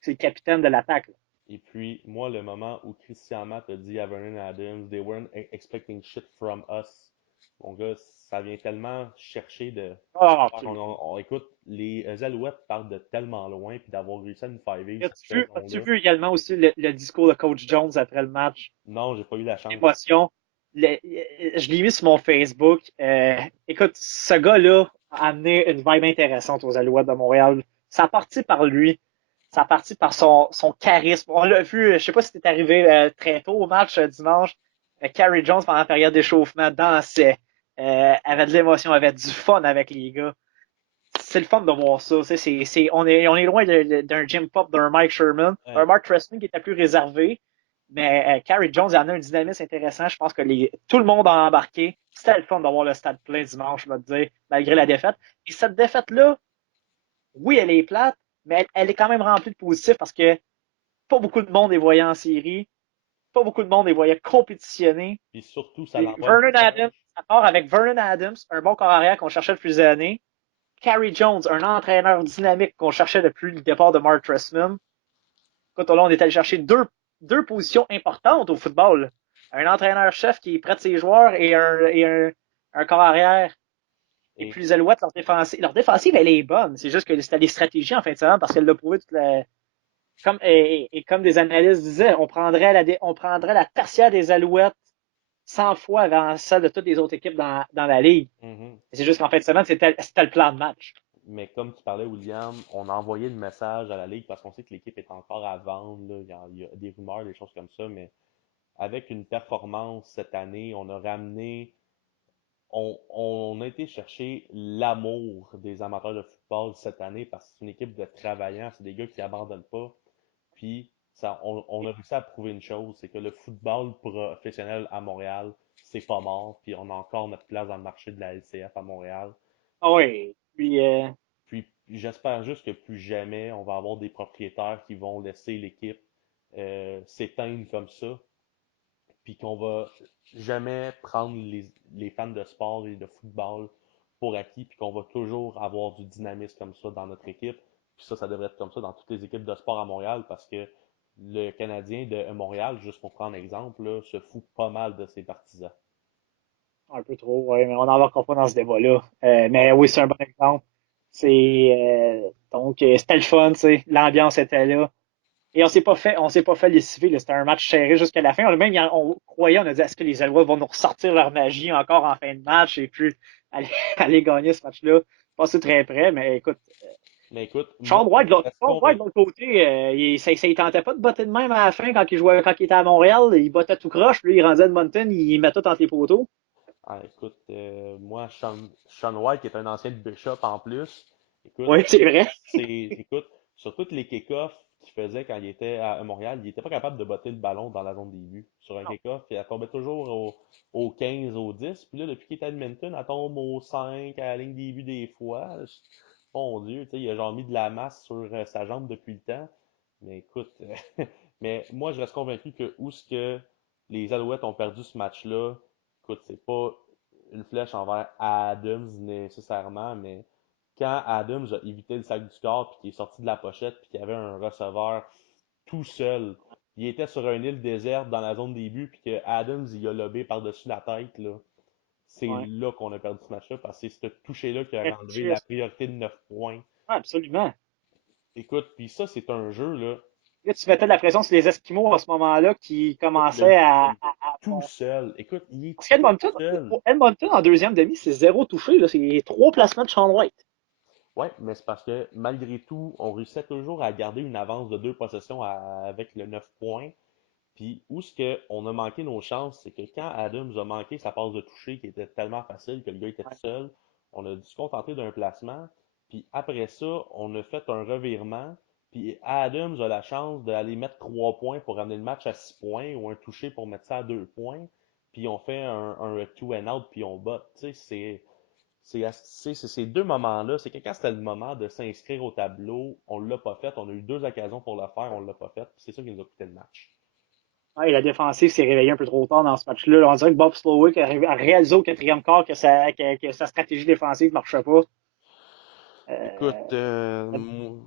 c'est le capitaine de l'attaque. Là. Et puis, moi, le moment où Christian Matt a dit à Vernon Adams, they weren't expecting shit from us. Mon gars, ça vient tellement chercher de. Ah, absolument. Écoute, les Alouettes partent de tellement loin, puis d'avoir réussi à nous faire vivre cette As-tu saison-là. vu également aussi le discours de Coach Jones après le match? Non, j'ai pas eu la chance. L'émotion. Je l'ai mis sur mon Facebook. Écoute, ce gars-là a amené une vibe intéressante aux Alouettes de Montréal. Ça a parti par lui. Ça a parti par son charisme. On l'a vu, je sais pas si t'es arrivé très tôt au match dimanche. Carrie Jones, pendant la période d'échauffement, dansait. Avait de l'émotion, avait du fun avec les gars. C'est le fun de voir ça. On est loin d'un Jim Pop, d'un Mike Sherman, un Ouais. Mark Trestman qui était plus réservé. Mais Carrie Jones a amené un dynamisme intéressant. Je pense que tout le monde a embarqué. C'était le fun d'avoir le stade plein dimanche, je vais te dire, malgré la défaite. Et cette défaite-là, oui, elle est plate, mais elle est quand même remplie de positifs parce que pas beaucoup de monde les voyait en série, pas beaucoup de monde les voyait compétitionner. Puis surtout, ça Puis l'envoie le Vernon Adams, message. à part avec Vernon Adams, un bon corps arrière qu'on cherchait depuis des années, Carrie Jones, un entraîneur dynamique qu'on cherchait depuis le départ de Mark Trestman. Écoute, là, on est allé chercher deux positions importantes au football. Un entraîneur-chef qui est près de ses joueurs et un corps arrière. Et Et puis les Alouettes, leur défensive, elle est bonne. C'est juste que c'était des stratégies en fin de semaine parce qu'elle l'a prouvé comme des analystes disaient, on prendrait la tertiaire des Alouettes 100 fois avant celle de toutes les autres équipes dans la ligue. mhm. C'est juste qu'en fin de semaine, c'était le plan de match. Mais comme tu parlais, William, on a envoyé le message à la Ligue parce qu'on sait que l'équipe est encore à vendre. Là. Il y a des rumeurs, des choses comme ça, mais avec une performance cette année, on a ramené on a été chercher l'amour des amateurs de football cette année parce que c'est une équipe de travaillants, c'est des gars qui abandonnent pas. Puis on a réussi à prouver une chose, c'est que le football professionnel à Montréal, c'est pas mort, puis on a encore notre place dans le marché de la LCF à Montréal. Ah oui. Puis, Puis j'espère juste que plus jamais on va avoir des propriétaires qui vont laisser l'équipe s'éteindre comme ça, puis qu'on va jamais prendre les fans de sport et de football pour acquis, puis qu'on va toujours avoir du dynamisme comme ça dans notre équipe. Puis ça devrait être comme ça dans toutes les équipes de sport à Montréal, parce que le Canadien de Montréal, juste pour prendre exemple, là, se fout pas mal de ses partisans. un peu trop, ouais, mais on n'embarquera pas dans ce débat-là. Ah, Mais oui, c'est un bon exemple. C'était le fun, tu sais. L'ambiance était là. Et on s'est pas fait lessiver, là. C'était un match serré jusqu'à la fin. On croyait, on a dit, est-ce que les Alouettes vont nous ressortir leur magie encore en fin de match et puis aller, aller gagner ce match-là? Pas si très près, mais écoute, mais écoute, moi, Sean White, reste Sean White, de convaincu. l'autre côté, il tentait pas de botter de même à la fin quand il était à Montréal. Il bottait tout croche. Lui, il rendait Edmonton, il met tout entre les poteaux. Ah, écoute, moi, Sean White, qui est un ancien de Bishop en plus, écoute, Oui, c'est vrai. écoute, sur toutes les kick-offs qu'il faisait quand il était à Montréal, il était pas capable de botter le ballon dans la zone des buts. Sur un kick-off, il tombait toujours au 15, au 10. Puis là, depuis qu'il est à Edmonton, elle tombe au 5, à la ligne des buts des fois. Mon Dieu, tu sais, il a genre mis de la masse sur sa jambe depuis le temps. Mais écoute, mais moi, je reste convaincu que où ce que les Alouettes ont perdu ce match-là, écoute, c'est pas une flèche envers Adams nécessairement, mais quand Adams a évité le sac du score puis qu'il est sorti de la pochette puis qu'il y avait un receveur tout seul, il était sur une île déserte dans la zone des buts puis que Adams il a lobé par-dessus la tête là. C'est Ouais. là qu'on a perdu ce match-là parce que c'est ce toucher-là qui a Très enlevé touché à la ça. priorité de 9 points. Ah, absolument. Écoute, puis ça c'est un jeu là. Là, tu mettais de la pression sur les Esquimaux à ce moment-là qui Écoute, commençaient tout seul. Écoute, il est Parce tout qu'Edmonton, seul. pour Edmonton, en deuxième demi, c'est zéro touché, là. C'est trois placements de Sean White. Ouais, mais c'est parce que malgré tout, on réussit toujours à garder une avance de deux possessions avec le 9 points. Puis où ce que on a manqué nos chances, c'est que quand Adams a manqué sa passe de toucher qui était tellement facile que le gars était tout Ouais. seul, on a dû se contenter d'un placement. Puis après ça, on a fait un revirement. Puis Adams a la chance d'aller mettre 3 points pour ramener le match à 6 points ou un toucher pour mettre ça à 2 points. Puis on fait un two and out puis on bat. Tu sais, c'est ces deux moments-là. C'est que quand c'était le moment de s'inscrire au tableau, on l'a pas fait. On a eu deux occasions pour le faire, on l'a pas fait. C'est ça qui nous a coûté le match. Ouais, la défensive s'est réveillée un peu trop tard dans ce match-là. On dirait que Bob Slowick a réalisé au quatrième quart que sa stratégie défensive ne marchait pas.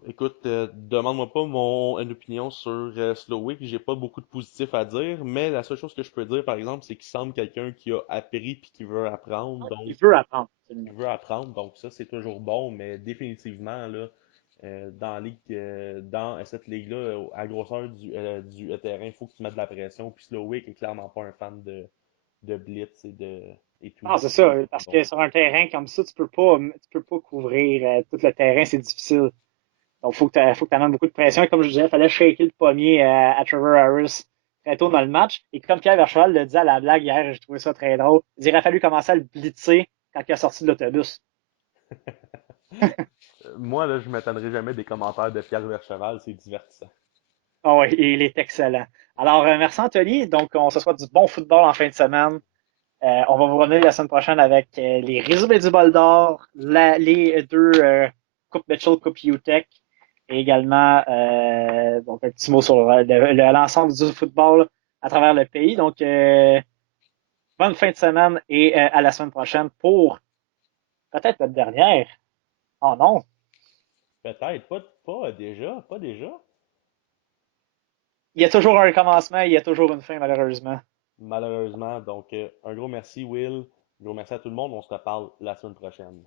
Écoute, demande-moi pas une opinion sur Slowick. J'ai pas beaucoup de positifs à dire, mais la seule chose que je peux dire, par exemple, c'est qu'il semble quelqu'un qui a appris puis qui veut apprendre. Il Donc, veut apprendre. il veut apprendre. Donc, ça, c'est toujours bon, mais définitivement, là, dans cette ligue-là, à grosseur du terrain, il faut que tu mettes de la pression. Puis Slowick est clairement pas un fan de blitz et tout. Ah, c'est ça, parce Donc, que sur un terrain comme ça, tu peux pas couvrir tout le terrain, c'est difficile. Donc, faut que tu amènes beaucoup de pression. Et comme je disais, il fallait shaker le pommier à Trevor Harris très tôt dans le match. Et comme Pierre Vercheval le dit à la blague hier, j'ai trouvé ça très drôle. Il aurait fallu commencer à le blitzer quand il a sorti de l'autobus. moi, là, je m'attendrai jamais des commentaires de Pierre Vercheval, c'est divertissant. Ah oui, il est excellent. Alors, merci Anthony. Donc, on se souhaite du bon football en fin de semaine. On va vous revenir la semaine prochaine avec les résumés du bol d'or, les deux Coupe Mitchell, Coupe UTEC, et également donc un petit mot sur l'ensemble du football à travers le pays. Donc, bonne fin de semaine et à la semaine prochaine pour peut-être notre dernière. Oh non, Peut-être, pas déjà. il y a toujours un commencement, il y a toujours une fin malheureusement. Malheureusement. Donc, un gros merci, Will. Un gros merci à tout le monde. On se reparle la semaine prochaine.